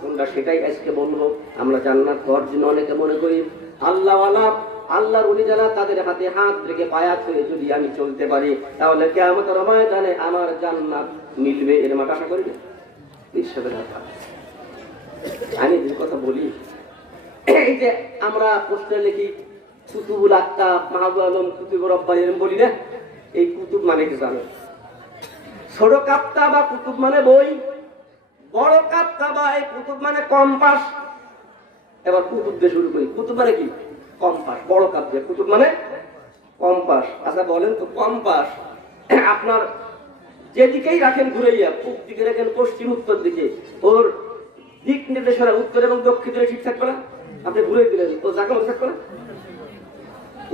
কোনটা সেটাই আজকে বলবো। আমরা জান্নাত পাওয়ার জন্য অনেকে মনে করি আল্লাহওয়ালা, আল্লাহর ওলি যারা তাদের হাতে হাত রেখে পায়া ছুঁয়ে যদি আমি চলতে পারি তাহলে কিয়ামতের ময়দানে আমার জান্নাত মিলবে, এর মাথা আশা করি না। আমি যে কথা বলি, এই যে আমরা প্রশ্নে লিখি কুতুবুল আক্তাব, মাহবুব আলম, কুতুবুর রব্বানি বলি না, এই কুতুব মানে কি জানো? ছোট কাপ্তা বা কুতুব মানে বই, বড় কাপ্তা বা এই কুতুব মানে কম্পাস। এবার কুতুব দিয়ে শুরু করি। কুতুব মানে কি? কম্পাস। বড় কাপ দিয়ে কুতুব মানে কম্পাস। আচ্ছা বলেন তো, কম্পাস আপনার যেদিকেই রাখেন ঘুরাইয়া, পূব দিকে রাখেন, পশ্চিম উত্তর দিকে, ওর দিক নির্দেশনা উত্তর এবং দক্ষিণ দিকে ঠিক থাকবে না? আপনি ঘুরে দিলেন তো যাকে থাকবে না,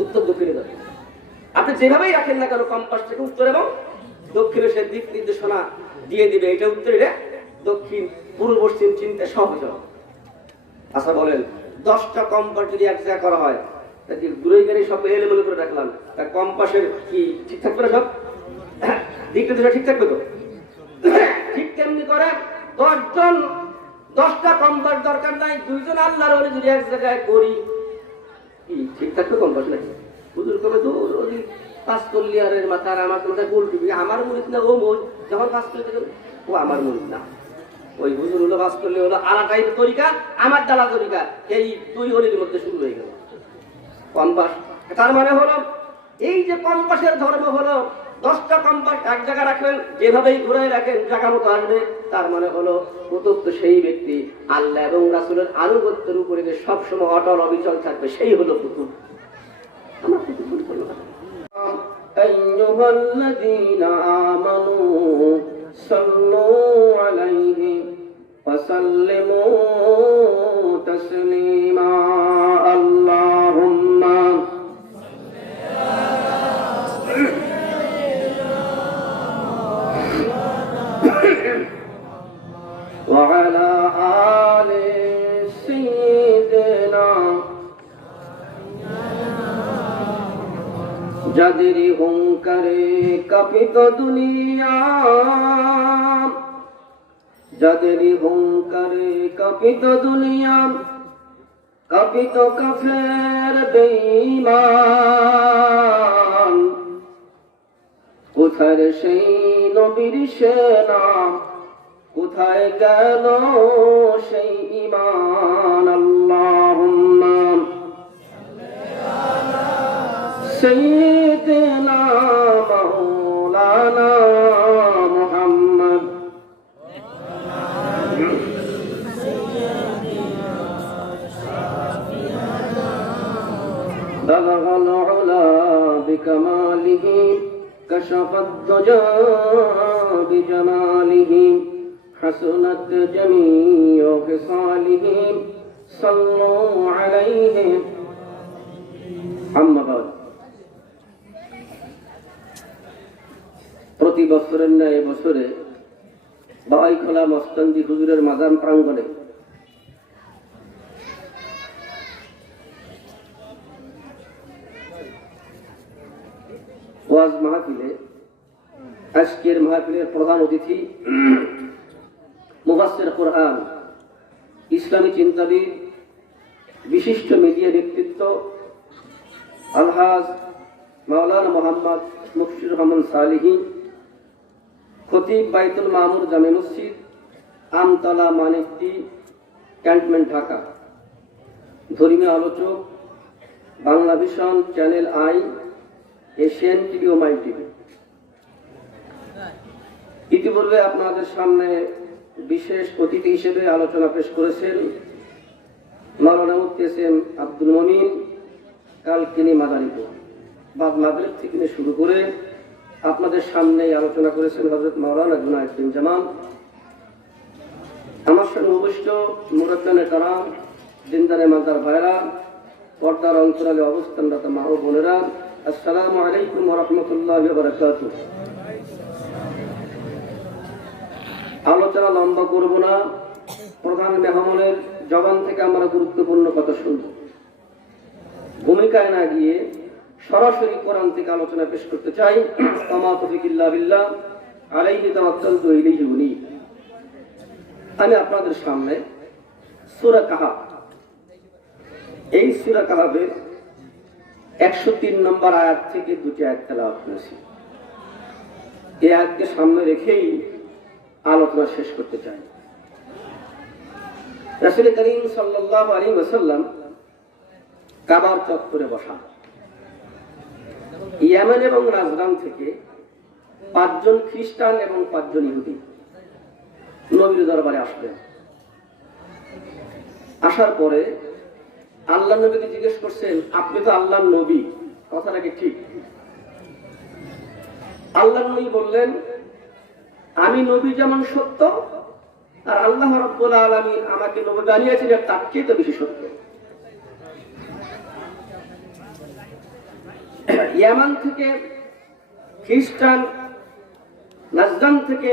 উত্তর দক্ষিণে যাবে। আপনি যেভাবেই রাখেন না কেন কম্পাস থেকে উত্তর এবং দক্ষিণে সে দিক নির্দেশনা দিয়ে দিবে, এটা উত্তর, এটা দক্ষিণ, পূর্ব পশ্চিম চিন্তা সহজ হবে। আচ্ছা বলেন, 10টা কম্পাস যদি এক জায়গায় করা হয়, ঘুরে গেলে সব এলোমেলো করে রাখলাম, তা কম্পাসের কি ঠিক থাকবে না? সব দিক নির্দেশনা ঠিক থাকবে তো? ঠিক তেমনি করে 10টা কম্পাস দরকার নাই, 2জন আল্লাহর ওলি যদি এক জায়গায় করি, কি ঠিক থাকবে কম্পাস নাকি? হুজুর কবে দূর ওই 5 কলিয়ারের মাথার আমার মাথায় গোল টিভি, আমার মুরিদ না ও মই, যখন 5 করলে ও আমার মুরিদ না, ওই হুজুর হলো 5 করলে হলো আলাদাই তরিকা, আমার ডালা তরিকা, এই 2 ওলির মধ্যে শুরু হয়ে গেল কম্পাস। তার মানে হলো এই যে কম্পাসের ধর্ম হলো 10টা কম্পাস এক জায়গায় রাখবেন, যেভাবেই ঘুরে রাখেন জায়গা মতো আসবে। তার মানে হলো কুতুব তো সেই ব্যক্তি আল্লাহ এবং রাসূলের আনুগত্যের উপরে যে সবসময় অটল অবিচল থাকবে, সেই হলো কুতুব। আমরা কুতুব বলি না। আইয়ুহাল্লাযীনা আমানু সাল্লু আলাইহি ওয়া সাল্লিমু তাসলিমা। আল্লাহুম্মা وعلى آل سيدنا যাদের হুঙ্কারে কাঁপিত দুনিয়া, যাদের হুঙ্কারে কাঁপিত দুনিয়া, কাঁপিত কাফের বেঈমান, কোথায় সেই নবীর সেনা, কোথায় গেল সেই ঈমান? আল্লাহুম্মা সাইয়্যিদিনা মাওলানা মুহাম্মদ বালাগাল উলা বিকামালিহি কাশাফাদ দুজা বিজামালিহি حسنت جميع خصاله صلوا عليه أما بعد। প্রতি বছরের ন্যায় বছরে বাবাইখোলা মস্তানজি হুজুরের মাজার প্রাঙ্গণে ওয়াজ মাহফিলে, আজকের মাহফিলের প্রধান অতিথি মুফাসসির কোরআন, ইসলামী চিন্তাবিদ, বিশিষ্ট মিডিয়া ব্যক্তিত্ব আলহাজ মাওলানা মোহাম্মদ মুফতির রহমান সালিহি, খতিব বাইতুল মামুর জামে মসজিদ, আমতলা, মানিকটি, ক্যান্টনমেন্ট, ঢাকা, ধর্মীয় আলোচক, Bangla vision, channel i, Asian TV ও মাই টিভি। ইতিপূর্বে আপনাদের সামনে বিশেষ অতিথি হিসেবে আলোচনা পেশ করেছেন মাওলানা মুফতি এসএম আব্দুল মমিন কালকিনি মাদারীপুর। বাদ মাগরিব থেকে শুরু করে আপনাদের সামনে আলোচনা করেছেন হযরত মাওলানা জুনায়েদ বিন জামান। আমার সঙ্গে উপস্থিত মুরব্বিয়ানে কারাম, দিনদারে মাদার ভাইরা, পর্দার অন্তরালে অবস্থানরত মা ও বোনেরা, আসসালামু আলাইকুম ওয়া রাহমাতুল্লাহি ওয়া বারাকাতুহু। আলোচনা লম্বা করব না, প্রধান মেহমানের জবান থেকে আমরা গুরুত্বপূর্ণ কথা শুনব। ভূমিকায় না গিয়ে সরাসরি কোরআন থেকে আলোচনা পেশ করতে চাই। ওমা তৌফিক ইল্লা বিল্লাহ, আলাইহি তাওয়াক্কালতু ওয়া ইলাইহি উনীব। আমি আপনাদের সামনে সূরা কাহাফ। এই সূরা কাহাফের 103 নম্বর আয়াত থেকে দুটি আয়াত তেলাওয়াত করেছি। এই আয়াতকে সামনে রেখেই আলোচনা শেষ করতে চাই। রাসূল করিম সাল্লাল্লাহু আলাইহি ওয়াসাল্লাম কাবার চত্বরে বসা। ইয়েমেন এবং নাজরান থেকে 5 জন খ্রিস্টান এবং 5 জন ইহুদি নবীর দরবারে আসলেন। আসার পরে আল্লাহর নবীকে জিজ্ঞেস করছেন, আপনি তো আল্লাহর নবী, কথাটা কি ঠিক? আল্লাহর নবী বললেন, আমি নবী যেমন সত্য, আর আল্লাহ রাব্বুল আলামিন আমাকে নবী বানিয়েছেন তার চেয়ে তো বেশি সত্য। ইয়ামান থেকে খ্রিস্টান, নাজরান থেকে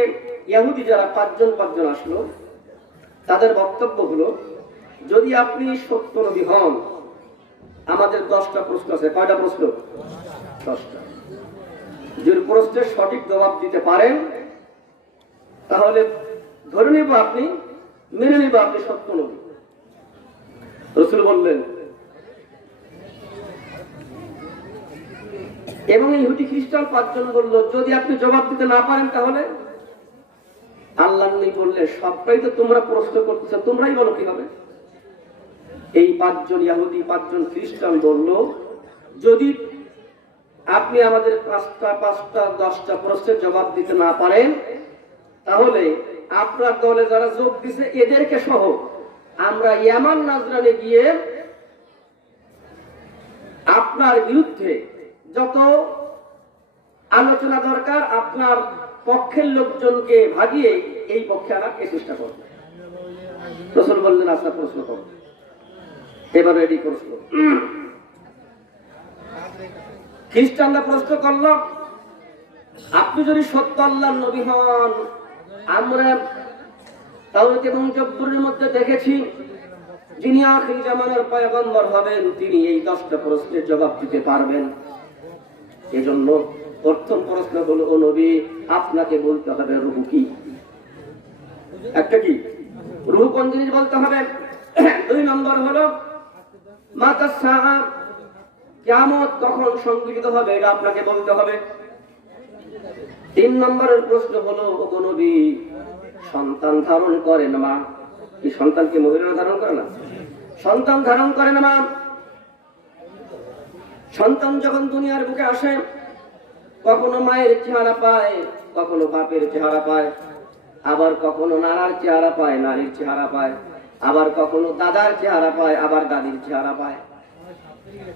ইহুদি যারা 5 জন আসলো, তাদের বক্তব্য হলো, যদি আপনি সত্য নবী হন, আমাদের 10টা প্রশ্ন আছে। কয়টা প্রশ্ন? 10টা। যদি প্রশ্নের সঠিক জবাব দিতে পারেন তাহলে ধরে নিব আপনি, মেনে নিব আপনি সত্য নবী। রাসূল বললেন, এবং ইহুদি খ্রিস্টান 5 জন বলল, যদি আপনি জবাব দিতে না পারেন তাহলে? আল্লাহর নবী বললেন, সবটাই তো তোমরা প্রশ্ন করতেছো, তোমরাই বলো কি হবে। এই 5 জন ইহুদি 5 জন খ্রিস্টান বলল, যদি আপনি আমাদের 5টা 10টা প্রশ্নের জবাব দিতে না পারেন তাহলে আপনার দলে যারা যোগ দিছে এদেরকে সহ আমরা ইয়ামান নাজরানে গিয়ে আপনার বিরুদ্ধে যত আলোচনা দরকার আপনার পক্ষের লোকজনকে ভাগিয়ে এই পক্ষে আনার চেষ্টা করব। রাসূল বললেন, আচ্ছা প্রশ্ন করো। এবার রেডি প্রশ্ন। খ্রিস্টানরা প্রশ্ন করল, আপনি যদি সত্য আল্লাহর নবী হন, আমরা তাওরাত এবং জব্বুরের মধ্যে দেখেছি যিনি আখির জামানার পয়গম্বর হবেন তিনি এই 10টা প্রশ্নের জবাব দিতে পারবেন। এজন্য প্রথম প্রশ্ন হলো, ও নবী, আপনাকে বলতে হবে রূহ কি? একটা কি রূহ কোন জিনিস বলতে হবে। 2 নম্বর হলো মাতা সাআ, কিয়ামত কখন সংঘটিত হবে এটা আপনাকে বলতে হবে। 3 নম্বরের প্রশ্ন হলো, ও নবী, সন্তান ধারণ করে না মা? কি সন্তানকে মহিলারা ধারণ করে না? সন্তান ধারণ করে না মা? সন্তান যখন দুনিয়ার বুকে আসে কখনো মায়ের চেহারা পায়, কখনো বাপের চেহারা পায়, আবার কখনো নানার চেহারা পায়, নারীর চেহারা পায়, আবার কখনো দাদার চেহারা পায়, আবার দাদির চেহারা পায়।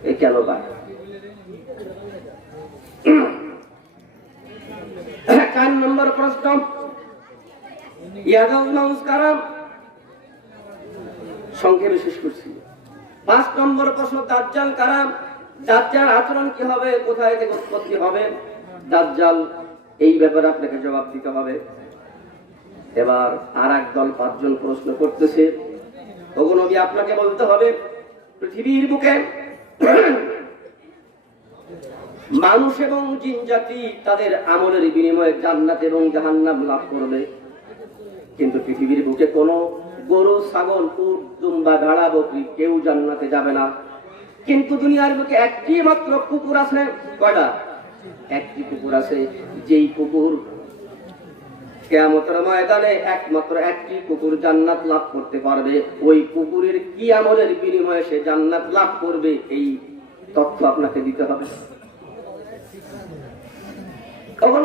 এ কেন পায়? 4 নম্বর প্রশ্ন, সংক্ষেপে শেষ করছি। 5 নম্বর প্রশ্ন, দাজ্জাল কারা? দাজ্জাল আচরণ কি হবে, কোথায় থেকে উৎপত্তি হবে দাজ্জাল, এই ব্যাপারে আপনাকে জবাব দিতে হবে। এবার আর এক দল 5 জন প্রশ্ন করতেছে, ওগো নবী, আপনাকে বলতে হবে পৃথিবীর বুকে মানুষ এবং জিন জাতি তাদের আমলের বিনিময়ে জান্নাত এবং জাহান্নাম লাভ করবে, কিন্তু পৃথিবীর বুকে কোনো গরু, ছাগল, উট, দুম্বা, ভেড়া, বকরি কেউ জান্নাতে যাবে না। কিন্তু দুনিয়ার বুকে একটি মাত্র কুকুর আছে। কয়টা? একটি কুকুর আছে, যেই কুকুর কিয়ামতের ময়দানে একমাত্র একটি কুকুর জান্নাত লাভ করতে পারবে। ওই কুকুরের কি আমলের বিনিময়ে সে জান্নাত লাভ করবে এই তথ্য আপনাকে দিতে হবে।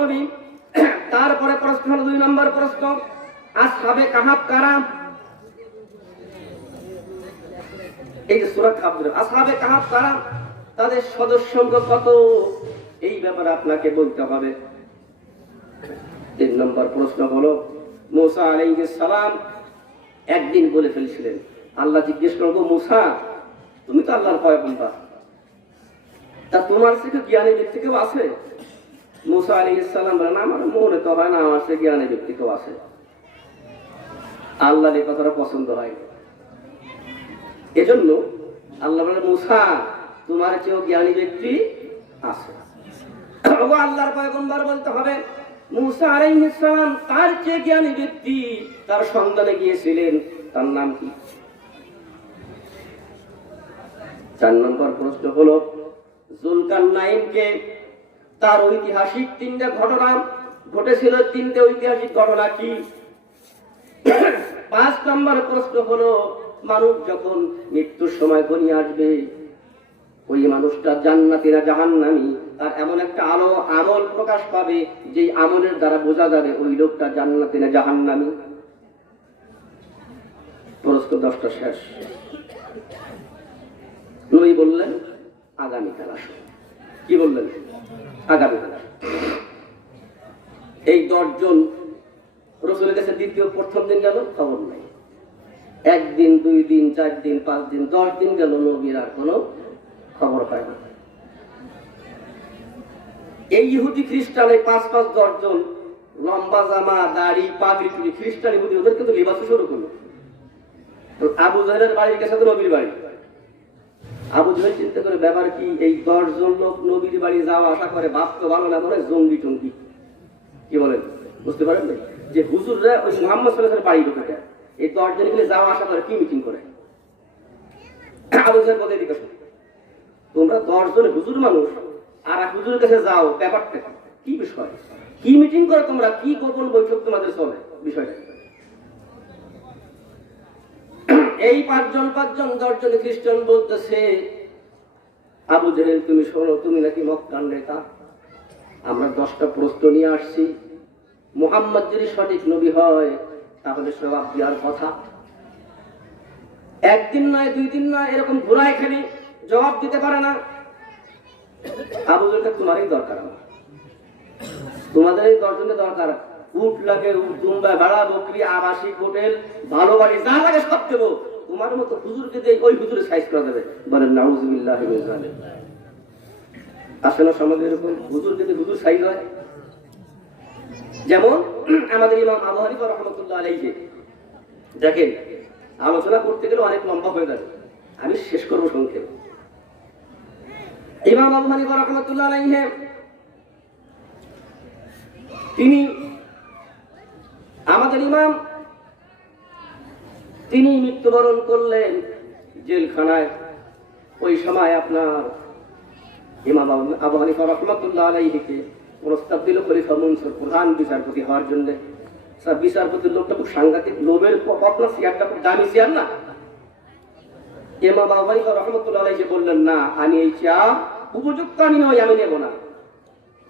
নবী, তারপরে প্রশ্ন হলো 2 নম্বর প্রশ্ন, আসহাবে কাহাফ কারা? এই যে সূরা কাহাফ, আসহাবে কাহাফ কারা, তাদের সদস্য সংখ্যা কত, এই ব্যাপারে আপনাকে বলতে হবে। 3 নম্বর প্রশ্ন হলো, মুসা আলাইহিস সালাম একদিন বলে ফেলেছিলেন, আল্লাহ জিজ্ঞেস করবো, মুসা তুমি তো আল্লাহর পয়গম্বর, তা তোমার থেকে জ্ঞানী ব্যক্তি কেউ আছে? মুসা আলাইহিস সালাম বলেন, আমার মনে তো হয় না আমার থেকে জ্ঞানী ব্যক্তি কেউ আছে। আল্লাহর এই কথাটা পছন্দ হয়, এজন্য আল্লাহ বলেন, মুসা তোমার চেয়েও জ্ঞানী ব্যক্তি আছে। আল্লাহর পয়গম্বর বলতে হবে, মুসা আলাইহিস সালাম তার চেয়ে জ্ঞানী ব্যক্তি তার সন্ধানে গিয়েছিলেন, তার নাম কি? 4 নম্বর প্রশ্ন হলো জুলকারনাইনকে তার ঐতিহাসিক 3টে ঘটনা ঘটেছিল, 3টে ঐতিহাসিক ঘটনা কি? 5 নম্বর প্রশ্ন হলো মানুষ যখন মৃত্যুর সময় ঘনিয়ে আসবে ওই মানুষটা জান্নাতি না জাহান্নামী, তার এমন একটা আমল প্রকাশ পাবে যে আমলের দ্বারা বোঝা যাবে ওই লোকটা জান্নাতি না জাহান্নামী। প্রশ্ন 10টা শেষ। নবী বললেন আগামীকাল আসো। কি বললেন? আগামীকাল। এই 10 জন রাসূলের কাছে প্রথম দিন গেল, খবর নাই। 1 দিন 2 দিন 4 দিন 5 দিন 10 দিন গেল, নবীর আর কোনো খবর পায় না। এই ইহুদি খ্রিস্টান এই 5-10 জন লম্বা জামা দাড়ি পাগড়ি টুপি খ্রিস্টান ইহুদি, ওদের কিন্তু লিবাস শুরু করলো। আবু জাহেলের বাড়ির কাছে তো নবীর বাড়ি। আবু জাহেল চিন্তা করে ব্যাপার কি, এই 10 জন লোক নবীর বাড়ি যাওয়া আসা করে, বাপ তো ভালো না, মনে জঙ্গি টঙ্গি। কি বলেন? বুঝতে পারেন না যে হুজুররা ওই মুহাম্মদ সাল্লাল্লাহু আলাইহি ওয়াসাল্লামের বাড়ি ঢোকে, এই 10 জন মিলে যাওয়া আসা করে, কি মিটিং করে? আবু জাহেল বলে এদিকে তোমরা 10 জন হুজুর মানুষ আর এক হুজুরের কাছে যাও, ব্যাপারটা কি বিষয়? কি মিটিং করে তোমরা? কি গোপন বৈঠক তোমাদের চলে? বিষয়টা এই 5 জন 10 জন খ্রিস্টান বলতেছে, আবু জাহেল তুমি শোনো, তুমি নাকি মক্কার নেতা, আমরা 10টা প্রশ্ন নিয়ে আসছি, মুহাম্মদ যদি সঠিক নবী হয় তাহলে জবাব দেওয়ার কথা। 1 দিন নয় 2 দিন নয়, এরকম ঘুরায় খালি জবাব দিতে পারে না। আবু জাহেল তোমারই দরকার, তোমাদের এই 10 জনের দরকার। উট লাগে, দুম্বা, ভাড়া, বকরি, আবাসিক হোটেল, ভালো বাড়ি, যা লাগে সব দেবো। তোমার মতো হুজুরকে দিয়ে ওই হুজুরে সাইজ করা যাবে। বলেন নাউযুবিল্লাহি মিন যালিক। আসলে সমাজে এরকম হুজুর যদি হুজুর সাইজ হয়, যেমন আমাদের ইমাম আবু হানিফা রাহমাতুল্লাহ আলাইহি, দেখেন আলোচনা করতে গেলে অনেক লম্বা হয়ে যাবে, আমি শেষ করবো সংক্ষেপ। ইমাম আবু হানিফা রাহমাতুল্লাহ আলাইহি তিনি আমাদের ইমাম, তিনি মৃত্যুবরণ করলেন জেলখানায়। ওই সময় আপনার ইমাম আবু হানিফা রাহমাতুল্লাহ আলাইহিকে প্রস্তাব দিল খলিফা মনসুর প্রধান বিচারপতি হওয়ার জন্য। স্যার বিচারপতির লোকটা খুব সাংঘাতিক, লোভের পথ না, চেয়ারটা খুব দামি চেয়ার না। ইমাম আবু হানিফা রাহমাতুল্লাহ আলাইহি বললেন না, আমি এই চেয়ার উপযুক্ত আমি নই, আমি নেব না।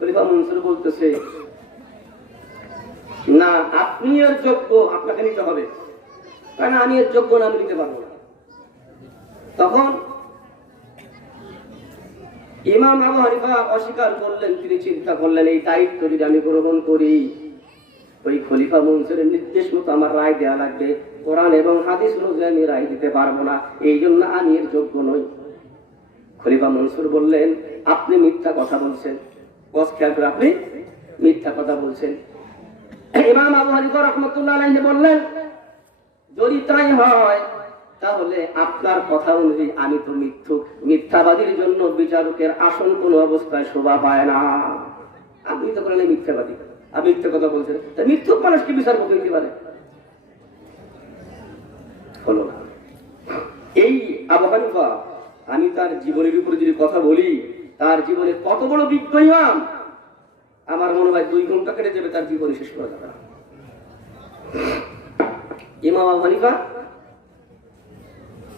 খলিফা মনসুর বলতেছে না, আপনি এর যোগ্য, আপনাকে নিতে হবে। কারণ আমি এর যোগ্য না, আমি নিতে পারবো না। তখন ইমাম আবু হানিফা অস্বীকার করলেন। তিনি চিন্তা করলেন এই দায়িত্ব যদি আমি গ্রহণ করি, ওই খলিফা মনসুরের নির্দেশ মতো আমার রায় দেওয়া লাগবে, কোরআন এবং হাদিস অনুযায়ী আমি রায় দিতে পারবো না, এই জন্য আমি এর যোগ্য নই। খলিফা মনসুর বললেন আপনি মিথ্যা কথা বলছেন, খেয়াল করে আপনি মিথ্যা কথা বলছেন। ইমাম আবু হানিফা রাহমাতুল্লাহ আলাইহি বললেন যদি তাই হয় তাহলে আপনার কথা অনুযায়ী আমি তো মিথ্যুক, মিথ্যাবাদীর জন্য বিচারকের আসন কোন অবস্থায় শোভা পায় না। আপনি তো করেন মিথ্যাবাদী, আপনি মিথ্যা কথা বলছেন, তা মিথ্যুক মানুষ কি বিচারপতি হইতে পারে? হলো না। এই আবু হানিফা, আমি তার জীবনের উপরে যদি কথা বলি, তার জীবনে কত বড় বিজ্ঞ ইমাম, আমার মনে হয় 2 ঘন্টা কেটে যাবে তার জীবনী শেষ করা যাবে। ইমাম আবু হানিফা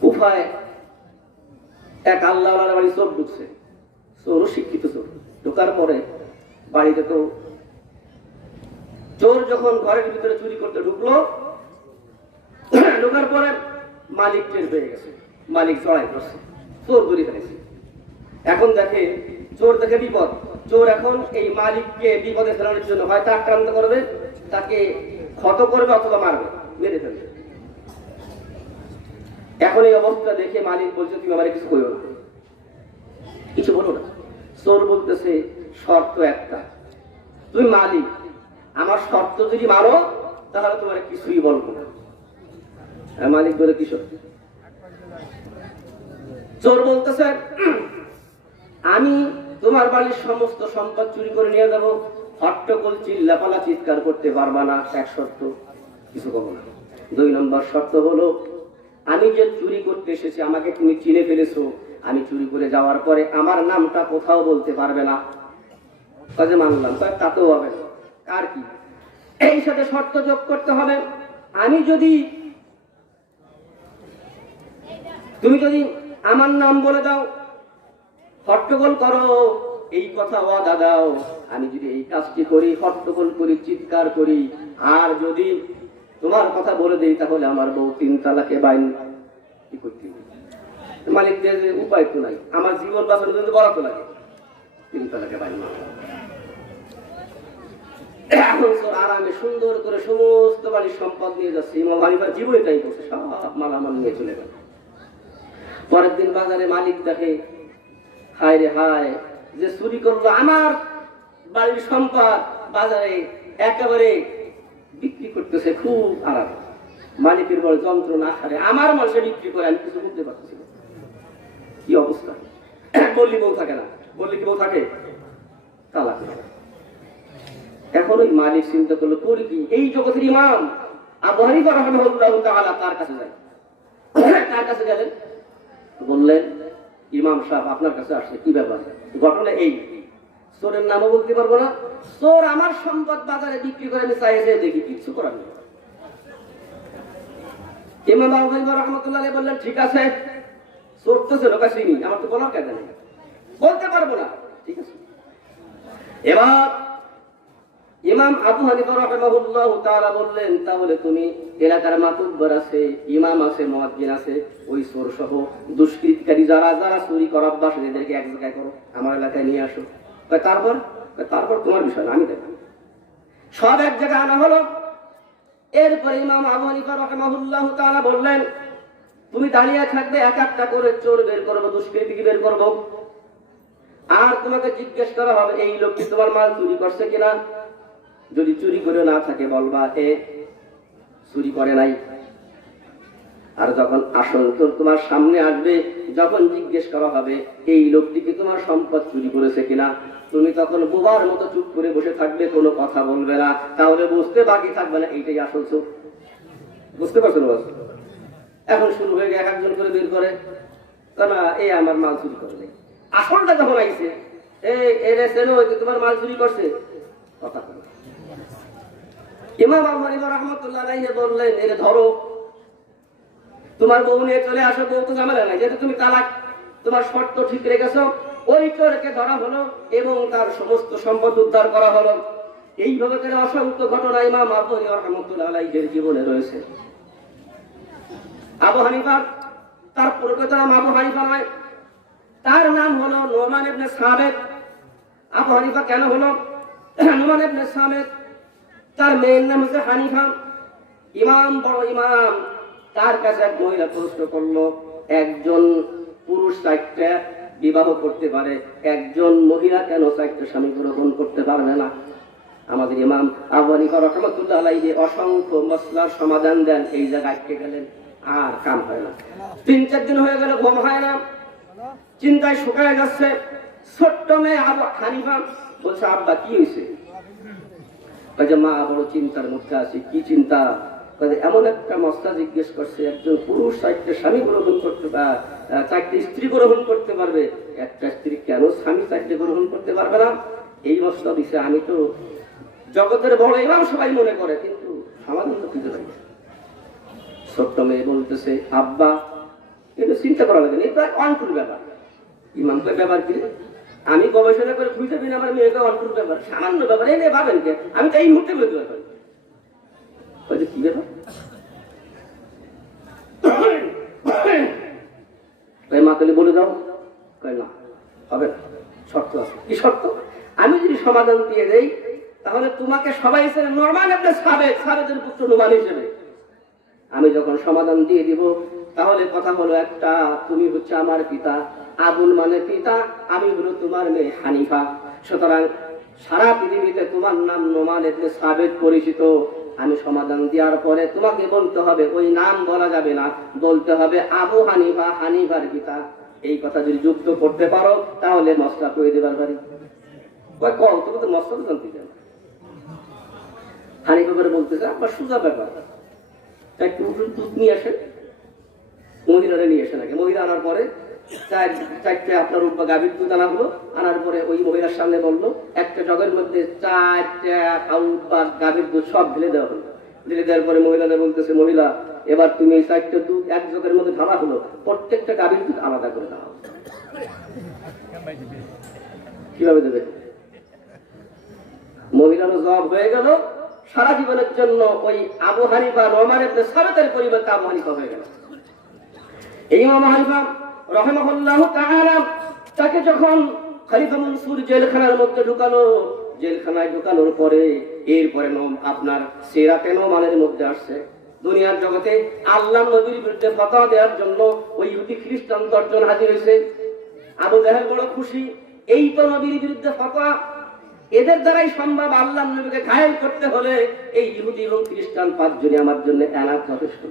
কুফায় এক আল্লাহওয়ালার বাড়ি চোর ঢুকছে, চোরও শিক্ষিত চোর। ঢোকার পরে বাড়িতে তো চোর যখন ঘরের ভিতরে চুরি করতে ঢুকলো, ঢোকার পরে মালিক টের পেয়ে গেছে, মালিক জড়াই করছে, চোর ধরে ফেলেছে। এখন দেখে চোর দেখে বিপদ, চোর এখন এই মালিককে বিপদে ফেলানোর জন্য হয়তো আক্রান্ত করবে, তাকে ক্ষত করবে অথবা মারবে, মেরে ফেলবে। এখন এই অবস্থা দেখে মালিক বলছে তুমি আমার কিছু করো না, কিছু বলো না। চোর বলতেছে শর্ত একটা, তুমি মালিক, আমার শর্ত যদি মানো তাহলে তোমার কিছুই বলবো না। মালিক বলে কি শর্ত? চোর বলতেছে আমি তোমার বাড়ির সমস্ত সম্পদ চুরি করে নিয়ে যাবো, হট্টগোল চিল্লাপালা চিৎকার করতে পারবা না, এক শর্ত, কিছু করবো না। 2 নম্বর শর্ত হলো আমি যে চুরি করতে এসেছি আমাকে তুমি চিনে ফেলেছো, আমি চুরি করে যাওয়ার পরে আমার নামটা কোথাও বলতে পারবে না। কাজে মানলাম, তাতেও হবে না। কার কি? এই সাথে শর্ত যোগ করতে হবে, তুমি যদি আমার নাম বলে দাও, হট্টগোল করো, এই কথা ওয়াদা দাও, আমি যদি এই কাজটি করি, হট্টগোল করি, চিৎকার করি, আর যদি তোমার কথা বলে দিই, তাহলে আমার বউ 3 তালাকে বাইন কি করতে হবে? মালিকদের উপায় তো নাই, আমার জীবন বাঁচানোর জন্য বলা তো লাগে, 3 তালাকে বাইন মারা। এখন আরামে সুন্দর করে সমস্ত বাড়ির সম্পদ নিয়ে যাচ্ছে। ইমাম হানিফার জীবনে তাই করছে, সব মালামাল নিয়ে চলে গেল। পরের দিন বাজারে মালিক দেখে, হায় রে হায়, যে চুরি করলো আমার বাড়ির সম্পদ বাজারে একেবারে বিক্রি করতেছে খুব আরাম। মালিকের বড় যন্ত্রণা, আরে আমার মাসে বিক্রি করে আমি কিছু করতে পারছি না, কি অবস্থা। বললি বউ থাকে না, বললি কি বউ থাকে? তালাক। এখন ওই মালিক চিন্তা করলো, করি কি? এই জগতের ইমাম আবু হানিফা রাহিমাহুল্লাহ তাআলা তার কাছে যায়। তার কাছে গেলেন, বললেন, ইমাম সাহেব আপনার কাছে আসছে, কি ব্যাপার? ঘটনা এই, চোরের নামও বলতে পারবো না, চোর আমার সম্পদ বাজারে বিক্রি করে আমি চাই যে দেখি, কিচ্ছু করার নেই। ইমাম আবু হানিফা রাহমাতুল্লাহ আলাইহি বললেন, ঠিক আছে, চোর তো ছিল কাছেই, আমার তো বলার কাজ নেই, বলতে পারবো না, ঠিক আছে। এবার ইমাম আবু হানিফা রাহিমাহুল্লাহ তাআলা বললেন, তাহলে তুমি এলাকার মাতুব্বর আছে, ইমাম আছে, মুয়াজ্জিন আছে, ওই চোর সহ দুষ্কৃতকারী যারা যারা চুরি করার অভ্যাস, এদেরকে এক জায়গায় করো, আমার এলাকায় নিয়ে আসো। তারপর তোমার বিষয় না, আমি দেখো। সব এক জায়গায় আনা হলো। এরপরে ইমাম আবু হানিফা রাহিমাহুল্লাহ তাআলা বললেন, তুমি দাঁড়িয়ে থাকবে, এক একটা করে চোর বের করবো, দুষ্কৃতী বের করবো, আর তোমাকে জিজ্ঞেস করা হবে এই লোকটি তোমার মাল চুরি করছে কিনা। যদি চুরি করে না থাকে বলবা এ চুরি করে নাই। আর যখন আসল চোর তোমার সামনে আসবে, যখন জিজ্ঞেস করা হবে এই লোকটি কি তোমার সম্পদ চুরি করেছে কিনা, তুমি তখন বোবার মতো চুপ করে বসে থাকবে, কোনো কথা বলবে না, তাহলে বুঝতে বাকি থাকবে না এইটাই আসল চোর। বুঝতে পারছো? এখন শুরু হয়ে গেছে, এক একজন করে বের করে, না এই আমার মাল চুরি করে নেই। আসলটা যখন আইছে, তোমার মাল চুরি করছে, কথা বলে। ইমাম আবু হানিফা রাহমাতুল্লাহ আলাইহি বললেন, এরে ধরো, তোমার বউ নিয়ে চলে আসো, বউ তো ঝামেলা নাই, যেহেতু তুমি তালাক তোমার শর্ত ঠিক রেখেছো। ওই চোরকে ধরা হলো এবং তার সমস্ত সম্পদ উদ্ধার করা হলো। এইভাবে করে অসংখ্য ঘটনা ইমাম আবু হানিফা রাহমাতুল্লাহ আলাইহির জীবনে রয়েছে। আবু হানিফা, তার প্রকৃত নাম আবু হানিফা নয়, তার নাম হলো নোমান ইবনে সাবিত। আবু হানিফা কেন হলো নোমান ইবনে সাবিত? তার মেয়ের নাম হচ্ছে হানিফা। ইমাম, বড় ইমাম, তার কাছে এক মহিলা প্রশ্ন করলো, একজন পুরুষ 4টা বিবাহ করতে পারে, একজন মহিলা কেন 4টা স্বামী গ্রহণ করতে পারবে না? আমাদের ইমাম আবু হানিফা রাহমাতুল্লাহ আলাইহি অসংখ্য মাসলার সমাধান দেন, এই জায়গায় আটকে গেলেন, আর কাম হয় না। 3-4 দিন হয়ে গেল, ঘুম হয় না, চিন্তায় শুকায় যাচ্ছে। ছোট্ট মেয়ে আবু হানিফা বলছে, আব্বা কি হয়েছে? মা বড় চিন্তার মধ্যে আছে। কি চিন্তা? এমন একটা মশলা জিজ্ঞেস করছে, একজন পুরুষ 4টা স্বামী গ্রহণ করতে, 4টি স্ত্রী গ্রহণ করতে পারবে, একটা স্ত্রী কেন স্বামী 4টে গ্রহণ করতে পারবে না? এই মশলা দিছে। আমি তো জগতের বড় ইমাম সবাই মনে করে, কিন্তু সমাধান তো খুঁজে পাই। ছোট্ট মেয়ে বলতেছে, আব্বা এটা চিন্তা করা লাগে না, এটা অন্টুর ব্যাপার। ইমামকে ব্যাপার কি? আমি গবেষণা করে খুঁজে পাই না, আমার মেয়েকে অন্টুর ব্যাপার, সামান্য ব্যাপার, এনে ভাবেন কে? আমি তো এই মুহূর্তে বলতে পারি কি ব্যাপার? মাতালি বলে দাও, না হবে না, শর্ত আছে। কি শর্ত? আমি যদি সমাধান দিয়ে দেই, তাহলে তোমাকে সবাই নরমান একটা সাবেদের পুত্র নোমান হিসেবে আমি যখন সমাধান দিয়ে দিব, তাহলে কথা হলো একটা, তুমি হচ্ছে আমার পিতা, আবুল মানে পিতা, আমি হলো তোমার মেয়ে হানিফা। সুতরাং সারা পৃথিবীতে তোমার নাম নোমান ইবনে সাবিত পরিচিত। আমি সমাধান দেওয়ার পরে তোমাকে বলতে হবে, ওই নাম বলা যাবে না, বলতে হবে আবু হানিফা, হানিফার পিতা। এই কথা যদি যুক্ত করতে পারো, তাহলে মশলা করে দেবার পারি। কম তুমি তো মশলা তো জানতে চাও। হানিফা করে বলতেছে, আপনার সোজা ব্যাপার, একটু দুধ নিয়ে আসেন, মহিলারা নিয়ে আসে নাকি। মহিলা আনার পরে চারটে আপনার গাভীর দুধ আনা হলো। আনার পরে ওই মহিলার সামনে বললো একটা জগের মধ্যে 4টা আউট বা গাভীর দুধ সব ঢেলে দেওয়া হলো। ঢেলে দেওয়ার পরে মহিলারা বলতেছে, মহিলা এবার তুমি এই 4টে দুধ এক জগের মধ্যে ঢালা হলো, প্রত্যেকটা গাভীর দুধ আলাদা করে দাও। কিভাবে দেবে? মহিলারও জবাব হয়ে গেল, সারা জীবনের জন্য ওই আবু হানিফা নোমান ইবনে সাবিতের পরিবর্তে আবু হানিফা হয়ে গেল। এই ইমাম হানিফা রাহিমাহুল্লাহু তাআলা তাকে যখন খলিফা মনসুর জেলখানার মধ্যে ঢুকালো, জেলখানায় ঢুকানোর পরে এরপরে আপনার সিরাতে নোমানের মধ্যে আসছে। দুনিয়ার জগতে আল্লাহ নবীর বিরুদ্ধে ফতোয়া দেওয়ার জন্য ওই ইহুদি খ্রিস্টান 10 জন হাজির হয়েছে। আবু জাহেল বড় খুশি, এই তো নবীর বিরুদ্ধে ফতোয়া, এদের দ্বারাই সম্ভব। আল্লাহ নবীকে ঘায়েল করতে হলে এই ইহুদি এবং খ্রিস্টান 5 জনই আমার জন্য এনাফ, যথেষ্ট।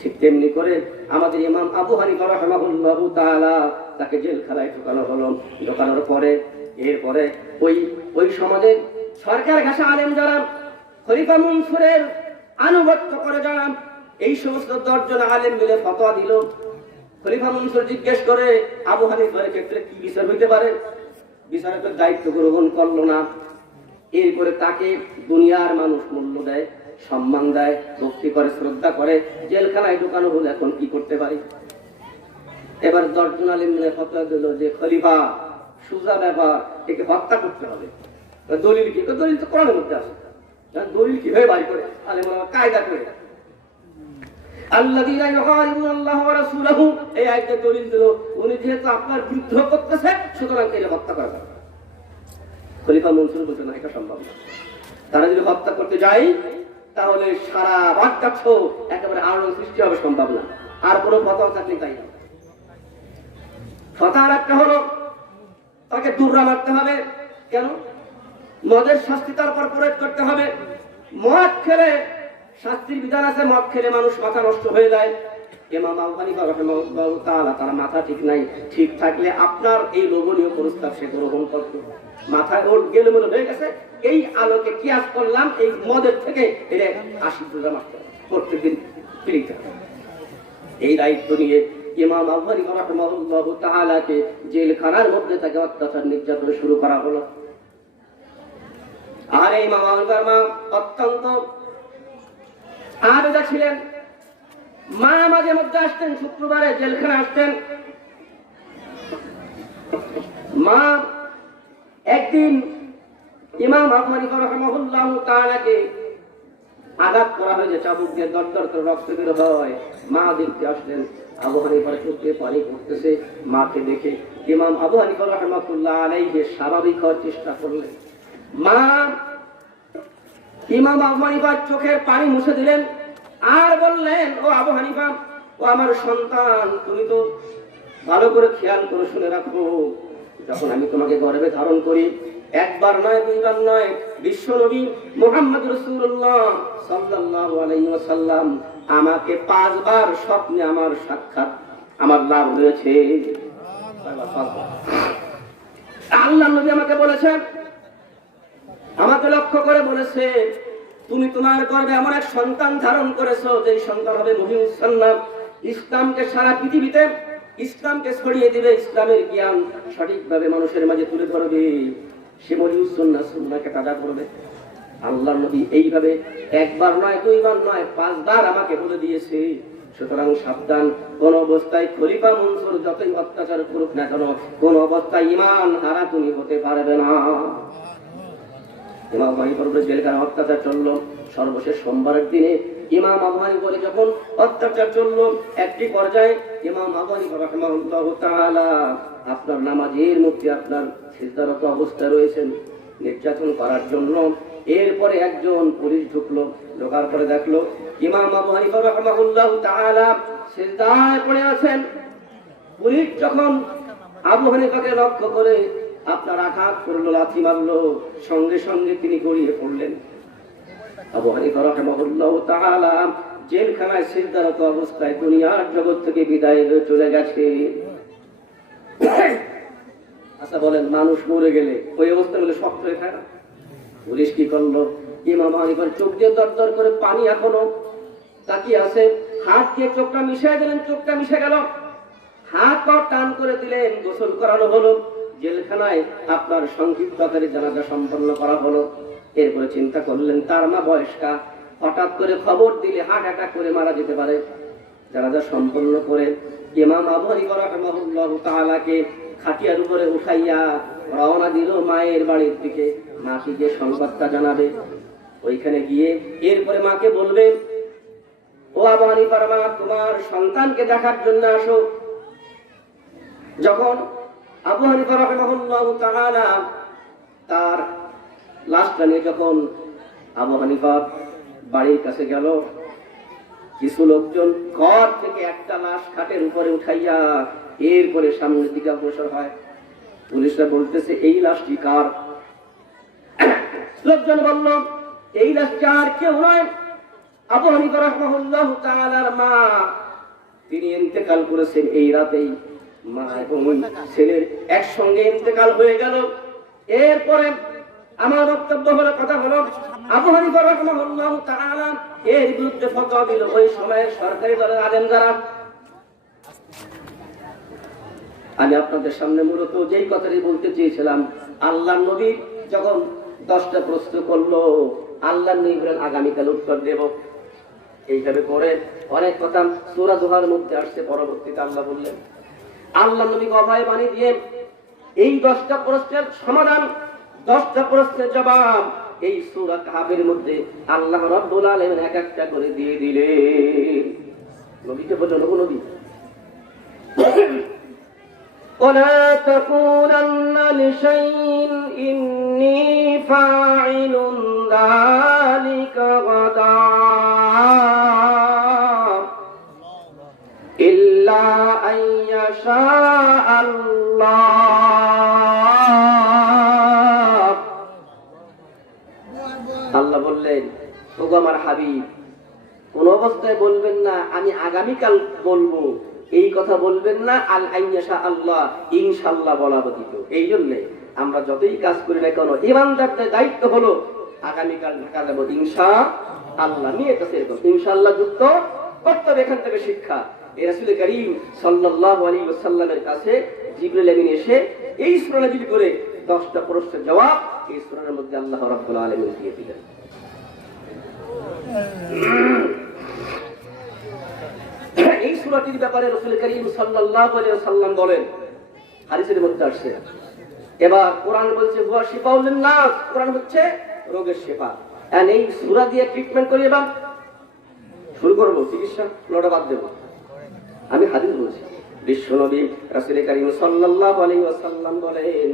ঠিক তেমনি করে আমাদের ইমাম আবু হানিফা রাহিমাহুল্লাহু তাআলা তাকে জেলখানায় ঢোকানো হলো। ঢোকানোর পরে এরপরে ওই সমাজের সরকার ঘাসা আলেম যারা, খলিফা মনসুরের আনুগত্য করে যারা, এই সমস্ত 10 জন আলেম মিলে ফতোয়া দিল। খলিফা মনসুর জিজ্ঞেস করে আবু হানিফার ক্ষেত্রে কি বিচার হইতে পারে। বিচারকের দায়িত্ব গ্রহণ করলো না। এরপরে তাকে দুনিয়ার মানুষ মূল্য দেয়, সম্মান দেয়, ভক্তি করে, শ্রদ্ধা করে। জেলখানায় ঢুকানো হলো, এখন কি করতে পারি? এবার 10 জন আলেম মিলে ফতোয়া দিল যে খলিফা সুজা ব্যাপার, একে হত্যা করতে হবে। দলিল কি? দলিল তো কোরআনের মধ্যে আছে। দলিল কিভাবে বাড়ি করে? আলেমরা কায়দা করে আল্লাযীনা ইউহারিবুনা আল্লাহ ওয়া রাসূলাহু, এই আয়াতে দলিল দিল উনি যেহেতু আপনার বিরুদ্ধে করতেছে, সুতরাং একে হত্যা করা যাবে। খলিফা মনসুর বলছেন না, এটা সম্ভব না। তারা যদি হত্যা করতে যায় তাহলে সারা রাজ্য একেবারে আলোড়ন সৃষ্টি হবে, সম্ভব না। আর কোনো ফতোয়া থাকলে তাই না। ফতোয়া একটা হলো তাকে দুর্রা মারতে হবে। কেন? মদের শাস্তি তার উপর প্রয়োগ করতে হবে। মদ খেলে শাস্তির বিধান আছে, মদ খেলে মানুষ মাথা নষ্ট হয়ে যায়। ইমাম আবু হানিফা রাহিমাহুল্লাহু তাআলা তার মাথা ঠিক নাই, ঠিক থাকলে আপনার এই লোভনীয় প্রস্তাব সে গ্রহণ করত। মাথায় ওর গেলমেলো হয়ে গেছে, এই আলোকে কিয়াস করলাম এই মদের থেকে এটা 80 দুর্রা মারতে হবে, প্রত্যেকদিন ফিরিতে হবে। এই দায়িত্ব নিয়ে ইমাম আবু হানিফা রাহিমাহুল্লাহু তাআলাকে জেলখানার মধ্যে তাকে অত্যাচার নির্যাতন শুরু করা হলো। আর এই ইমাম আবু হানিফার মা অত্যন্ত আবেদা ছিলেন। মা মাঝে মধ্যে আসতেন, শুক্রবারে জেলখানা আসতেন। মা একদিন ইমাম আবু হানিফা রাহিমাহুল্লাহু তাআলাকে আঘাত করা হয়েছে, চাবুক দিয়ে দরদর করে রক্ত বের হয়। মা দেখতে আসলেন, আবু হানিফার চোখে পানি পড়তেছে। মাকে দেখে ইমাম আবু হানিফা রাহিমাহুল্লাহ আলাইহি স্বাভাবিক হওয়ার চেষ্টা করলেন। মা ইমাম আবু হানিফার চোখের পানি মুছে দিলেন আর বললেন, ও আবু হানিফা, ও আমার সন্তান, তুমি তো ভালো করে খেয়াল করে শুনে রাখো, যখন আমি তোমাকে গর্ভে ধারণ করি, একবার নয়, দুইবার নয়, বিশ্ব নবী মুহাম্মদ রাসূলুল্লাহ সাল্লাল্লাহু আলাইহি ওয়াসাল্লাম আমাকে 5 বার স্বপ্নে আমার সাক্ষাৎ আমার লাভ হয়েছে। আল্লাহ নবী আমাকে বলেছেন, আমাকে লক্ষ্য করে বলেছে, তুমি তোমার গর্ভে এমন এক সন্তান ধারণ করেছো, যে সন্তান হবে মুহিউস সুন্নাহ, ইসলামকে সারা পৃথিবীতে ইসলামকে ছড়িয়ে দিবে, ইসলামের জ্ঞান সঠিকভাবে মানুষের মাঝে তুলে ধরবে, সে মুহিউস সুন্নাহ, সুন্নাহকে তাজা করবে। আল্লাহর নবী এইভাবে একবার নয়, দুইবার নয়, 5 বার আমাকে বলে দিয়েছে। সুতরাং সাবধান, কোন অবস্থায় খলিফা মনসুর যতই অত্যাচার করুক না কেন, কোন অবস্থায় ঈমান হারা তুমি হতে পারবে না। ইমাম আবু হানিফার উপরে জেলখানায় অত্যাচার চলল। সর্বশেষ সোমবারের দিনে ইমাম আবু হানিফার যখন অত্যাচার চলল, একটি পর্যায়ে ইমাম আবু হানিফা রাহিমাহুল্লাহু তাআলা আপনার নামাজের মধ্যে আপনার সিজদারত অবস্থায় রয়েছেন, নির্যাতন করার জন্য। এরপরে একজন পুলিশ ঢুকলো, ঢোকার পরে দেখলো ইমাম আবু হানিফা রাহিমাহুল্লাহু তাআলা সিজদায় পড়ে আছেন। পুলিশ যখন আবু হানিফাকে লক্ষ্য করে আপনার আঘাত করলো, লাথি মারলো, সঙ্গে সঙ্গে তিনি গড়িয়ে পড়লেন। আবু হানিফা রাহিমাহুল্লাহু তাআলা জেলখানায় সিজদারত অবস্থায় দুনিয়ার জগৎ থেকে বিদায় হয়ে চলে গেছে। আচ্ছা বলেন, মানুষ মরে গেলে ওই অবস্থা হলে শক্ত হয়ে থাকে না? পুলিশ কি করলো, ইমাম আবু হানিফার চোখ দিয়ে দরদর করে পানি এখনো তাকিয়ে আছে, হাত দিয়ে চোখটা মিশিয়ে দিলেন, চোখটা মিশে গেল, হাত পা টান করে দিলেন, গোসল করানো হলো, জেলখানায় আপনার সংক্ষিপ্ত আকারে জানাজা সম্পন্ন করা হলো। এরপরে চিন্তা করলেন তার মা বয়স্কা, হঠাৎ করে খবর দিলে হার্ট অ্যাটাক করে মারা যেতে পারে। জানাজা সম্পন্ন করে ইমাম আবু হানিফা রাহিমাহুল্লাহু তাআলাকে খাটিয়ার উপরে উঠাইয়া রওনা দিল মায়ের বাড়ির দিকে। মাকে যে সংবাদটা জানাবে, ওইখানে গিয়ে এরপরে মাকে বলবে, ও আবু হানিফার মা, তোমার সন্তানকে দেখার জন্য আসো। যখন আবু হানিফা রাহিমাহুল্লাহু তাআলা তার লাশটা নিয়ে যখন আবু হানিফা বাড়ির কাছে গেল, কিছু লোকজন ঘর থেকে একটা লাশ খাটের উপরে উঠাইয়া এরপরে সামনের দিকে অগ্রসর হয়। পুলিশরা বলতেছে, এই লাশটি কার? লোকজন বলল, এই লাশটি আর কেউ নয়, আবু হানিফা রাহিমাহুল্লাহু তাআলার মা। তিনি ইন্তেকাল করেছেন এই রাতেই। মা এবং ছেলের একসঙ্গে ইন্তেকাল হয়ে গেল। এরপরে আমার বক্তব্য হলো, কথা হলো, আবু হানিফা রাহিমাহুল্লাহু তাআলা এর বিরুদ্ধে ফতোয়া দিল ওই সময়ের সরকারি দলের আলেম যারা। আমি আপনাদের সামনে মূলত যেই কথাটি বলতে চেয়েছিলাম, আল্লাহর নবী যখন 10টা প্রশ্ন করলো, আল্লাহর নবী বলেন আগামীকাল উত্তর দেব। এইভাবে করে অনেক কথা সূরা দুহার মধ্যে আসছে। পরবর্তীতে আল্লাহ বললেন, আল্লাহর নবীকে অভয় বাণী দিয়ে এই 10টা প্রশ্নের সমাধান, 10টা প্রশ্নের জবাব এই সূরা কাহফের মধ্যে আল্লাহ রাব্বুল আলামিন এক একটা করে দিয়ে দিলেন। নবীকে বললেন, ও নবী, ولا تقولن لشيء إني فاعل ذلك غدا إلا أن يشاء الله। আল্লাহ বললেন, ওগো আমার হাবিব, কোন অবস্থায় বলবেন না আমি আগামীকাল বলবো, এই কথা বলবেন না, আল আইয়াশা আল্লাহ, ইনশাআল্লাহ বলা ব্যতীত। এই জন্য আমরা যতই কাজ করি না কেন, ইমানদারদের দায়িত্ব হলো আগামীকাল ঢাকা যাবো ইনশাআল্লাহ। নিয়ে তো সেরকম ইনশাআল্লাহ যুক্ত করতে হবে। এখান থেকে শিক্ষা, এই রাসূল করিম সাল্লাল্লাহু আলাইহি ওয়াসাল্লামের কাছে জিবরিল আমিন এসে এই সূরা নাযিল করে 10টা প্রশ্নের জবাব এই সূরার মধ্যে আল্লাহ রাব্বুল আলামিন দিয়ে দিলেন। এই সূরাটির ব্যাপারে রাসূল করিম সাল্লাল্লাহু আলাইহি ওয়াসাল্লাম বলেন, হাদিসের মধ্যে আসছে। এবার কোরআন বলছে হুয়া শিফাউল লিন-নাস, কোরআন হচ্ছে রোগের শিফা। আর এই সূরা দিয়ে ট্রিটমেন্ট করি। এবার শুরু করব চিকিৎসা, লড়া বাদ দেব। আমি হাদিস বলছি, বিশ্বনবী রাসূল করিম সাল্লাল্লাহু আলাইহি ওয়াসাল্লাম বলেন,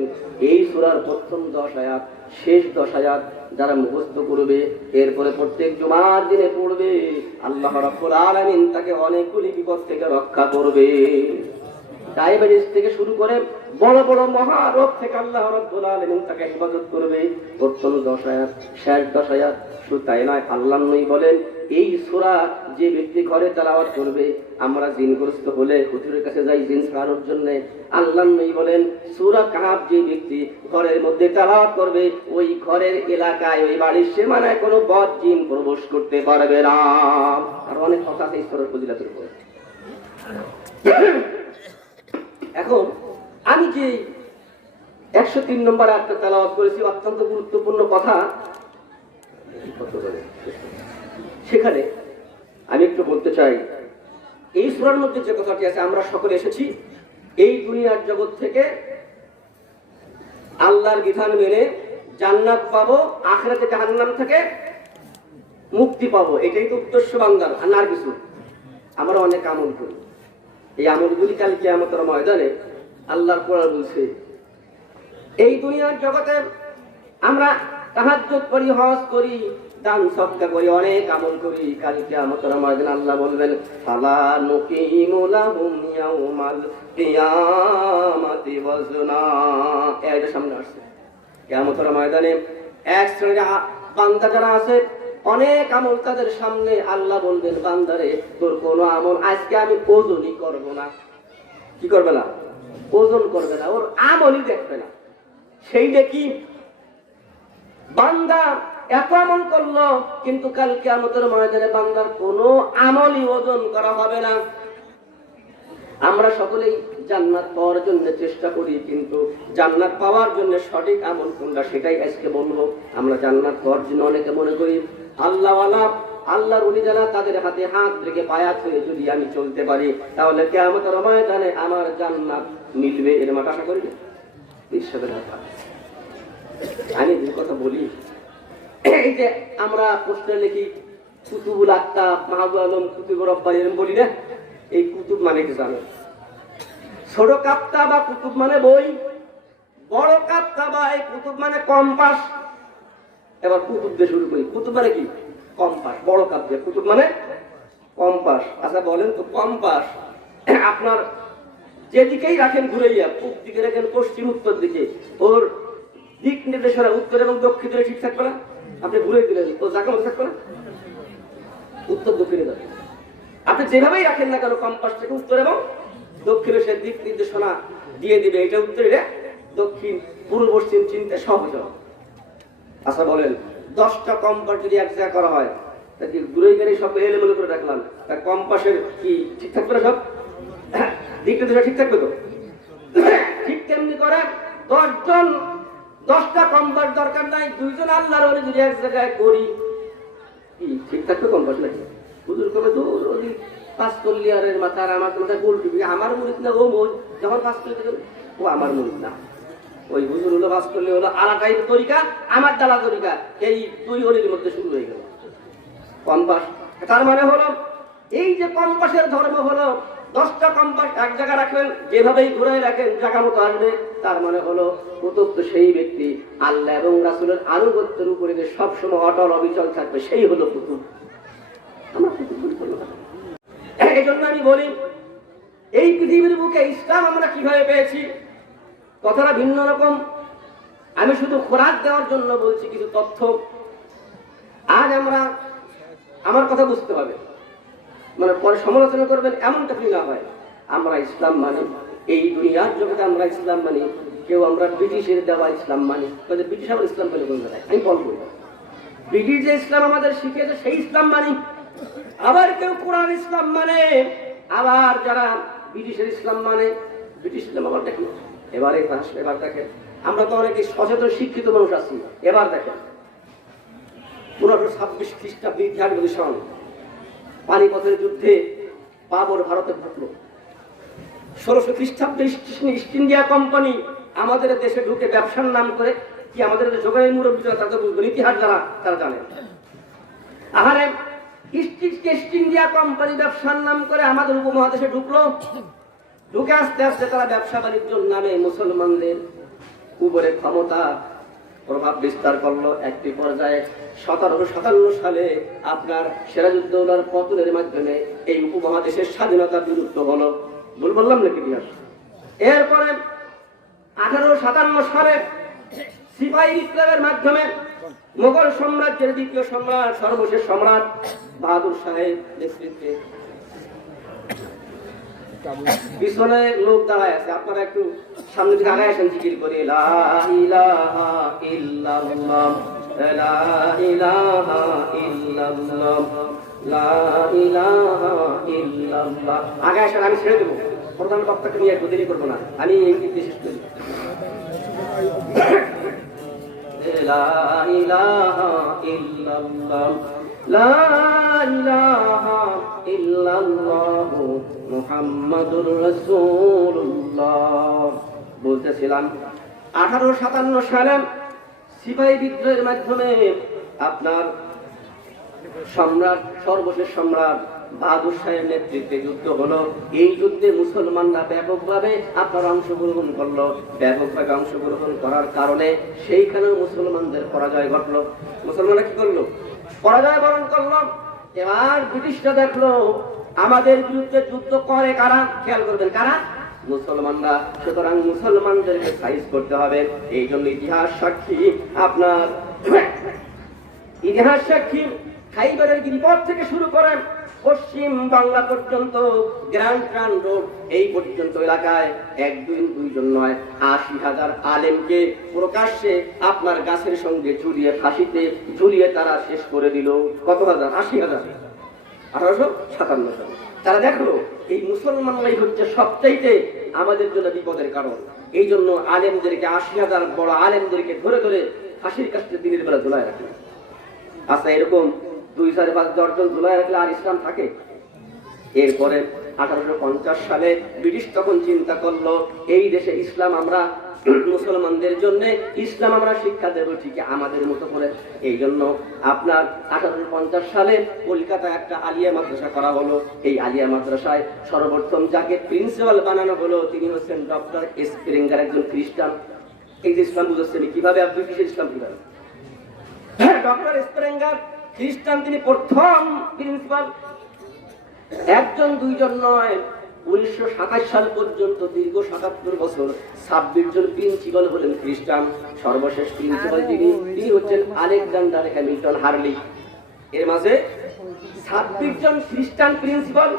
এই সূরার প্রথম 10 আয়াত, শেষ 10 আয়াত যারা মুখস্থ করবে, এরপরে প্রত্যেক জুমার দিনে পড়বে, আল্লাহ রাব্বুল আলামিন তাকে অনেকগুলি বিপদ থেকে রক্ষা করবে। ডায়াবেটিস থেকে শুরু করে বড় বড় মহা রোগ থেকে আল্লাহ রাব্বুল আলামিন তাকে হেফাজত করবে। প্রথম 10 আয়াত, শেষ 10 আয়াত। শুধু তাই নয়, আল্লাহর নবী বলেন, এই সূরা যে ব্যক্তি ঘরে তেলাওয়াত করবে, আমরা জিনগ্রস্ত হলে হুজুরের কাছে যাই জিন ছাড়ানোর জন্য, আল্লাহর নবী বলেন সূরা কাহফ যে ব্যক্তি ঘরের মধ্যে তেলাওয়াত করবে, ওই ঘরের এলাকায়, ওই বাড়ির সীমানায় কোনো বদ জিন প্রবেশ করতে পারবে না। আর অনেক কথা আছে এই সূরার ফজিলতের উপর। এখন আমি যে 103 নম্বর আয়াতটা তেলাওয়াত করেছি, অত্যন্ত গুরুত্বপূর্ণ কথা। সেখানে আমি একটু বলতে চাই, এই সূরার মধ্যে যে কথাটি আছে, আমরা সকলে এসেছি এই দুনিয়ার জগৎ থেকে আল্লাহর বিধান মেনে জান্নাত পাবো, আখিরাতে জাহান্নাম থেকে মুক্তি পাবো। এটাই তো উদ্দেশ্য বান্দার, আর কিছু। আমরা অনেক আমল করি, এই আমলগুলি কাল কিয়ামতের ময়দানে আল্লাহর কোরআন বলছে, এই দুনিয়ার জগতে আমরা তাহাজ্জুদ করি, হজ করি, দান সদকা করি, অনেক আমল করি, কাল কিয়ামতের ময়দানে আল্লাহ বলবেন, ফালা নুকিমু লাহুম ইয়াউমাল কিয়ামাতি ওয়াজনা। এটা সামনে আসছে। কিয়ামতের ময়দানে এক শ্রেণীর বান্দা যারা আছে, অনেক আমল তাদের সামনে, আল্লাহ বলবেন, বান্দারে তোর কোনো আমল আজকে আমি ওজনই করব না। কি করবে না? ওজন করবে না, ওর আমলই দেখবে না। সেইটা কি? বান্দা এত আমল করলো, কিন্তু কাল কিয়ামতের ময়দানে বান্দার কোনো আমলই ওজন করা হবে না। আমরা সকলেই জান্নাত পাওয়ার জন্য চেষ্টা করি, কিন্তু জান্নাত পাওয়ার জন্য সঠিক আমল কোনটা সেটাই আজকে বলবো। আমরা জান্নাত পাওয়ার জন্য অনেকে মনে করি আল্লাহওয়ালা, আল্লাহর ওলি যারা তাদের হাতে হাত রেখে বায়াত হয়ে যদি আমি চলতে পারি তাহলে কিয়ামতের ময়দানে আমার জান্নাত মিলবে, এর মাথা আশা করি না। আমি যে কথা বলি, এই যে আমরা পোস্টার লিখি কুতুবুল আক্তাব, মাহবুব আলম, কুতুবুর রব্বানি এরকম বলি না, এই কুতুব মানে কি জানো? ছোট কাপ্তা বা কুতুব মানে বই, বড় কাপ্তা বা এই কুতুব মানে কম্পাস। এবার কুতুব দিয়ে শুরু করি। কুতুব মানে কি? কম্পাস। বড় কাপ দিয়ে কুতুব মানে কম্পাস। আচ্ছা বলেন তো, কম্পাস আপনার যেদিকেই রাখেন ঘুরাইয়া, পূব দিকে রাখেন, পশ্চিম উত্তর দিকে, ওর দিক নির্দেশনা উত্তর এবং দক্ষিণ দিকে ঠিক থাকবে না? আপনি ঘুরে দিলেন, ও জায়গা মতো থাকবে না? উত্তর দক্ষিণে যাবে। আপনি যেভাবেই রাখেন না কেন কম্পাস থেকে উত্তর এবং দক্ষিণে সে দিক নির্দেশনা দিয়ে দিবে, এটা উত্তর, এটা দক্ষিণ, পূর্ব পশ্চিম চিনতে সহজ হবে। আচ্ছা বলেন, 10টা কম্পাস যদি এক জায়গায় করা হয়, তাহলে ঘুরে গেলে সব এলোমেলো করে রাখলাম, তা কম্পাসের কি ঠিক থাকবে না? সব দিক নির্দেশনা ঠিক থাকবে তো? ঠিক তেমনি করে 10টা কম্পাস দরকার নাই, 2জন আল্লাহর ওলি যদি এক জায়গায় করি, কি ঠিক থাকবে কম্পাস নাকি? হুজুর কবে দূর ওই 5 কলিয়ারের মাথা আর আমার মাথায় গোল টুপি, আমার মুরিদ না ও মোজ, যখন 5 কলিতে ও আমার মুরিদ না, ওই হুজুর হলো 5 কলি হলো আলাদাই তরিকা, আমার দালা তরিকা, এই 2 ওলির মধ্যে শুরু হয়ে গেল কম্পাস। তার মানে হলো এই যে কম্পাসের ধর্ম হলো 10টা কম্পাস এক জায়গায় রাখবেন, যেভাবেই ঘুরাই রাখেন জায়গা মতো আসবে। তার মানে হলো কুতুব তো সেই ব্যক্তি আল্লাহ এবং রাসূলের আনুগত্যের উপরে যে সবসময় অটল অবিচল থাকবে, সেই হলো কুতুব। আমরা কুতুব বলবো না। এই জন্য আমি বলি, এই পৃথিবীর বুকে ইসলাম আমরা কিভাবে পেয়েছি কথাটা ভিন্ন রকম। আমি শুধু খোরাক দেওয়ার জন্য বলছি কিছু তথ্য। আজ আমরা, আমার কথা বুঝতে হবে, মানে পরে সমালোচনা করবেন এমনটা কি না হয়। আমরা ইসলাম মানি, এই দুনিয়ার জগতে আমরা ইসলাম মানি। কেউ আমরা ব্রিটিশের দেওয়া ইসলাম মানি, ব্রিটিশ আবার ইসলাম বলে বলতে দেয়, আমি বলবো ব্রিটিশ যে ইসলাম আমাদের শিখিয়েছে সেই ইসলাম মানি। আবার কেউ কোরআন ইসলাম মানে, আবার যারা ব্রিটিশের ইসলাম মানে, ব্রিটিশ ইসলাম আবার দেখেন। এবার দেখেন, আমরা তো অনেকে সচেতন শিক্ষিত মানুষ আছি। এবার দেখেন 1526 খ্রিস্টাব্দে ইতিহাস প্রতিষ্ঠান পানিপথের যুদ্ধে বাবর ভারতে ঢুকলো। 1600 খ্রিস্টাব্দে ইস্ট ইন্ডিয়া কোম্পানি আমাদের দেশে ঢুকে ব্যবসার নাম করে, কি আমাদের যোগানের মুরব্বী তারা তো বুঝবেন, ইতিহাস যারা তারা জানেন। আহারে ইস্ট ইন্ডিয়া কোম্পানি ব্যবসার নাম করে আমাদের উপমহাদেশে ঢুকলো। ঢুকে আস্তে আস্তে তারা ব্যবসা বাণিজ্যের নামে মুসলমানদের উপরে ক্ষমতা প্রভাব বিস্তার করলো। একটি পর্যায়ে 1757 সালে আপনার সিরাজউদ্দৌলার পতনের মাধ্যমে এই উপমহাদেশের স্বাধীনতা বিলুপ্ত হলো। ভুল বললাম নাকি ইতিহাস? এরপরে 1857 সালে সিপাহী বিপ্লবের মাধ্যমে মোগল সাম্রাজ্যের দ্বিতীয় সম্রাট, সর্বশেষ সম্রাট বাহাদুর শাহের নেতৃত্বে, পিছনে লোক দাঁড়ায় আছে, আপনারা একটু সামনে থেকে আগায় আসেন, জিকির করে লা ইলাহা ইল্লাল্লাহ, লা ইলাহা ইল্লাল্লাহ, লা ইলাহা ইল্লাল্লাহ। আগায় আসেন, আমি ছেড়ে দেবো, প্রধান বক্তাকে নিয়ে একটু দেরি করবো না, আমি এই শেষ করি। লা ইলাহা ইল্লাল্লাহ, লা ইলাহা ইল্লাল্লাহ মুহাম্মাদুর রাসূলুল্লাহ। বলতেছিলাম 1857 সালে সিপাহী বিদ্রোহের মাধ্যমে আপনার সম্রাট, সর্বশেষ সম্রাট বাহাদুর শাহের নেতৃত্বে যুদ্ধ হলো। এই যুদ্ধে মুসলমানরা ব্যাপকভাবে আপনার অংশগ্রহণ করলো। ব্যাপকভাবে অংশগ্রহণ করার কারণে সেইখানেও মুসলমানদের পরাজয় ঘটলো। মুসলমানরা কি করলো? পরাজয় বরণ করলো। এবার ব্রিটিশরা দেখলো আমাদের বিরুদ্ধে যুদ্ধ করে কারা, খেয়াল করবেন কারা? মুসলমানরা। সুতরাং মুসলমানদেরকে সাইজ করতে হবে। এই জন্য ইতিহাস সাক্ষী খাইবারের গিরিপথ থেকে শুরু করে পশ্চিম বাংলা পর্যন্ত গ্র্যান্ড ট্রান রোড এই পর্যন্ত এলাকায় দুইজন নয় ৮০,০০০ আলেমকে প্রকাশ্যে আপনার গাছের সঙ্গে ঝুলিয়ে ফাঁসিতে ঝুলিয়ে তারা শেষ করে দিল। কত হাজার? ৮০,০০০। ১৮৫৭ সালে তারা দেখলো এই মুসলমানরাই হচ্ছে সবচাইতে আমাদের জন্য বিপদের কারণ। এই জন্য আলেমদেরকে ৮০,০০০ বড় আলেমদেরকে ধরে ধরে ফাঁসির কাছে দিনের বেলা ঝুলায় রাখলো। আচ্ছা, এরকম ২-৫ জন ঝুলায় রাখলে আর ইসলাম থাকে? এরপরে ১৮৫০ সালে ব্রিটিশ তখন চিন্তা করলো এই দেশে ইসলাম আমরা মুসলমানদের জন্য ইসলাম আমরা শিক্ষা দেবো ঠিকই আমাদের মতো করে। এই জন্য আপনার ১৮৫০ সালে কলকাতায় একটা আলিয়া মাদ্রাসা করা হলো। এই আলিয়া মাদ্রাসায় সর্বপ্রথম যাকে প্রিন্সিপাল বানানো হলো তিনি হচ্ছেন ডক্টর স্প্রিঙ্গার, একজন খ্রিস্টান। এই যে ইসলাম বুঝছেন কিভাবে, আপনি কিসের ইসলাম কিভাবে? ডক্টর স্প্রিঙ্গার খ্রিস্টান, তিনি প্রথম প্রিন্সিপাল। একজন দুইজন নয়, ১৯২৭ সাল পর্যন্ত দীর্ঘ ৭৭ বছর ২৬ জন প্রিন্সিপাল হলেন খ্রিস্টান। সর্বশেষ প্রিন্সিপাল তিনি হচ্ছেন আলেকজান্ডার হ্যামিল্টন হার্লি। এর মাঝে ২৬ জন খ্রিস্টান প্রিন্সিপাল,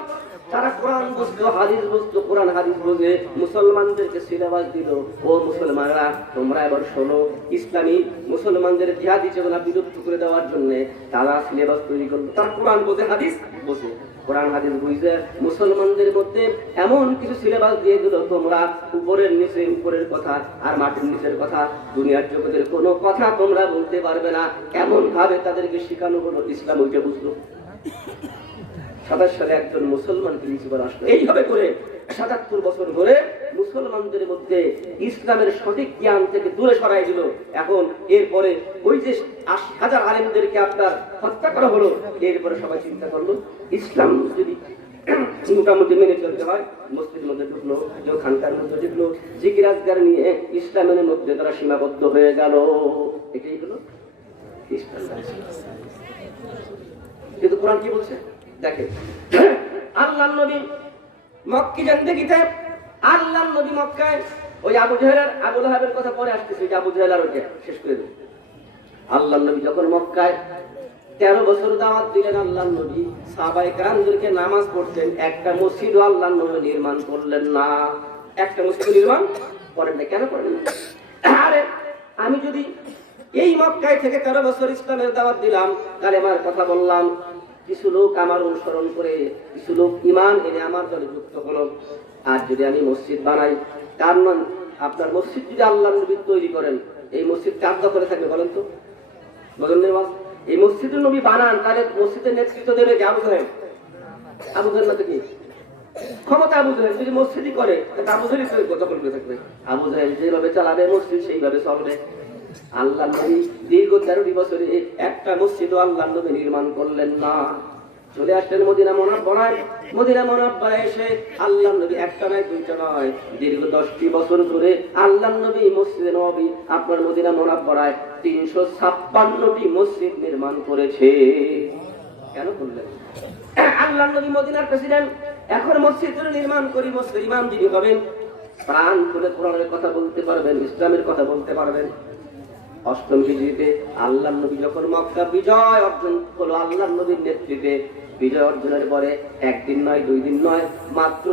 তারা কোরআন বুঝতো, হাদিস বুঝতো, কোরআন হাদিস বুঝে মুসলমানদেরকে সিলেবাস দিল। ও মুসলমানরা, তোমরা এবার শোনো, ইসলামী মুসলমানদের জিহাদি চেতনা বিলুপ্ত করে দেওয়ার জন্য তারা সিলেবাস তৈরি করলো। তার কোরআন বোঝে, হাদিস বোঝে, কোরআন হাদিস বুঝে মুসলমানদের মধ্যে এমন কিছু সিলেবাস দিয়ে দিল, তোমরা উপরের নিচে উপরের কথা আর মাটির নিচের কথা, দুনিয়ার জগতের কোনো কথা তোমরা বলতে পারবে না। এমন ভাবে তাদেরকে শেখানো হলো, ইসলাম ওইটা বুঝলো। ২৭ সালে একজন মুসলমান প্রিন্সিপাল আসলো। এইভাবে করে ৭৭ বছর ধরে মুসলমানদের মধ্যে ইসলামের সঠিক জ্ঞান থেকে দূরে সরাই দিল। এখন এরপরে ওই যে ৮০,০০০ আলেমদেরকে আপনার হত্যা করা হলো, এরপরে সবাই চিন্তা করলো ইসলাম যদি মোটামুটি মেনে চলতে হয়, মসজিদের মধ্যে ঢুকলো, কেউ খানকার মধ্যে ঢুকলো, জিকির আজকার নিয়ে ইসলামের মধ্যে তারা সীমাবদ্ধ হয়ে গেল। এটাই হলো ইসলাম। কিন্তু কোরআন কি বলছে দেখেন, আল্লাহর নবী মক্কি জিন্দেগিতে, আল্লাহর নবী মক্কায় ওই আবু লাহাবের কথা পরে আসতেছে, আবু জাহেল আর ওকে শেষ করে দেবে। আল্লাহর নবী যখন মক্কায় 13 বছর দাওয়াত দিলেন, আল্লাহর নবী সাহাবায়ে কেরামদেরকে নামাজ পড়তেন, একটা মসজিদ আল্লাহর নবী নির্মাণ করলেন না। একটা মসজিদ নির্মাণ করেন না, কেন করেন না? আরে আমি যদি এই মক্কায় থেকে 13 বছর ইসলামের দাওয়াত দিলাম, কালেমার কথা বললাম, কিছু লোক আমার অনুসরণ করে, কিছু লোক ঈমান এনে আমার দলে যুক্ত হলো, আর যদি আমি মসজিদ বানাই, কারণ আপনার মসজিদ যদি আল্লাহর নবী তৈরি করেন, এই মসজিদ কার দখলে থাকবে বলেন তো? বলেন না, এই মসজিদের নবী বানান, তাহলে মসজিদের নেতৃত্ব দেবে কে? আবু জাহেল। আবু জাহেল না তো কি ক্ষমতা? আবু জাহেল যদি মসজিদই করে, আবু জাহেল দখল করে থাকবে। আবু জাহেল যেভাবে চালাবে মসজিদ সেইভাবে চলবে। আল্লাহ নবী দীর্ঘ 13 বছরে একটা মসজিদও আল্লাহ নবী নির্মাণ করলেন না। চলে আসলেন মদিনা মুনাওয়ারায়। মদিনা মুনাওয়ারায় এসে আল্লাহ নবী একটা নয়, দুইটা নয়, দীর্ঘ 10টি বছর ধরে আল্লাহ নবী মসজিদে নববী আপনার মদিনা মুনাওয়ারায় 356টি মসজিদ নির্মাণ করেছে। কেন করলেন? আল্লাহ নবী মদিনার প্রেসিডেন্ট, এখন মসজিদ নির্মাণ করি, মসজিদ ইমাম যিনি হবেন, প্রাণ খুলে কোরআনের কথা বলতে পারবেন, ইসলামের কথা বলতে পারবেন। 8ম হিজরিতে আল্লাহর নবী যখন মক্কা বিজয় অর্জন হলো, আল্লাহর নবীর নেতৃত্বে বিজয় অর্জনের পরে একদিন নয়, 2 দিন নয়, মাত্র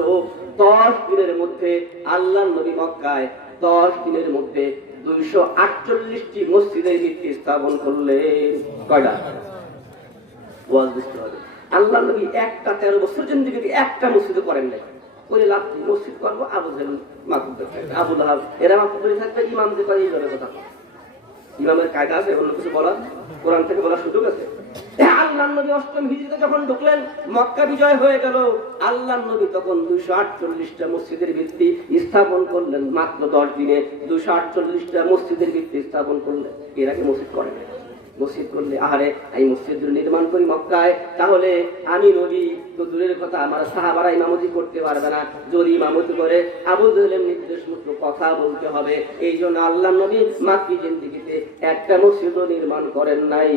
10 দিনের মধ্যে আল্লাহর নবী মক্কায় 10 দিনের মধ্যে 248টি মসজিদের ভিত্তি স্থাপন করলেন। কয়টা? ওয়াজ বুঝতে হবে, আল্লাহর নবী একটা 13 বছর জিন্দেগিতে একটা মসজিদ করেন নাই। করে লাভ মসজিদ করবো, আবু জাহেল মাকুব থাকবে, আবু লাহাব এরা মাকুব করে থাকবে, ইমাম যে করে এইভাবে কথা। ইমামের কায়দা আছে, অন্য কিছু বলা, কোরআন থেকে বলার সুযোগ আছে। আল্লাহর নবী 8ম হিজরিতে যখন ঢুকলেন, মক্কা বিজয় হয়ে গেল, আল্লাহর নবী তখন 248টা মসজিদের ভিত্তি স্থাপন করলেন। মাত্র 10 দিনে 248টা মসজিদের ভিত্তি স্থাপন করলেন। এর আগে মসজিদ করেন। মসজিদ করলে আহারে এই মসজিদ নির্মাণ করি মক্কায়, তাহলে আমি নবী তো দূরের কথা, আমার সাহাবারা ইমামতি করতে পারবে না। যদি ইমামতি করে আবু জাহেলের নির্দেশ মতো কথা বলতে হবে। এই জন্য আল্লাহর নবী মক্কি জিন্দেগিতে একটা মসজিদও নির্মাণ করেন নাই।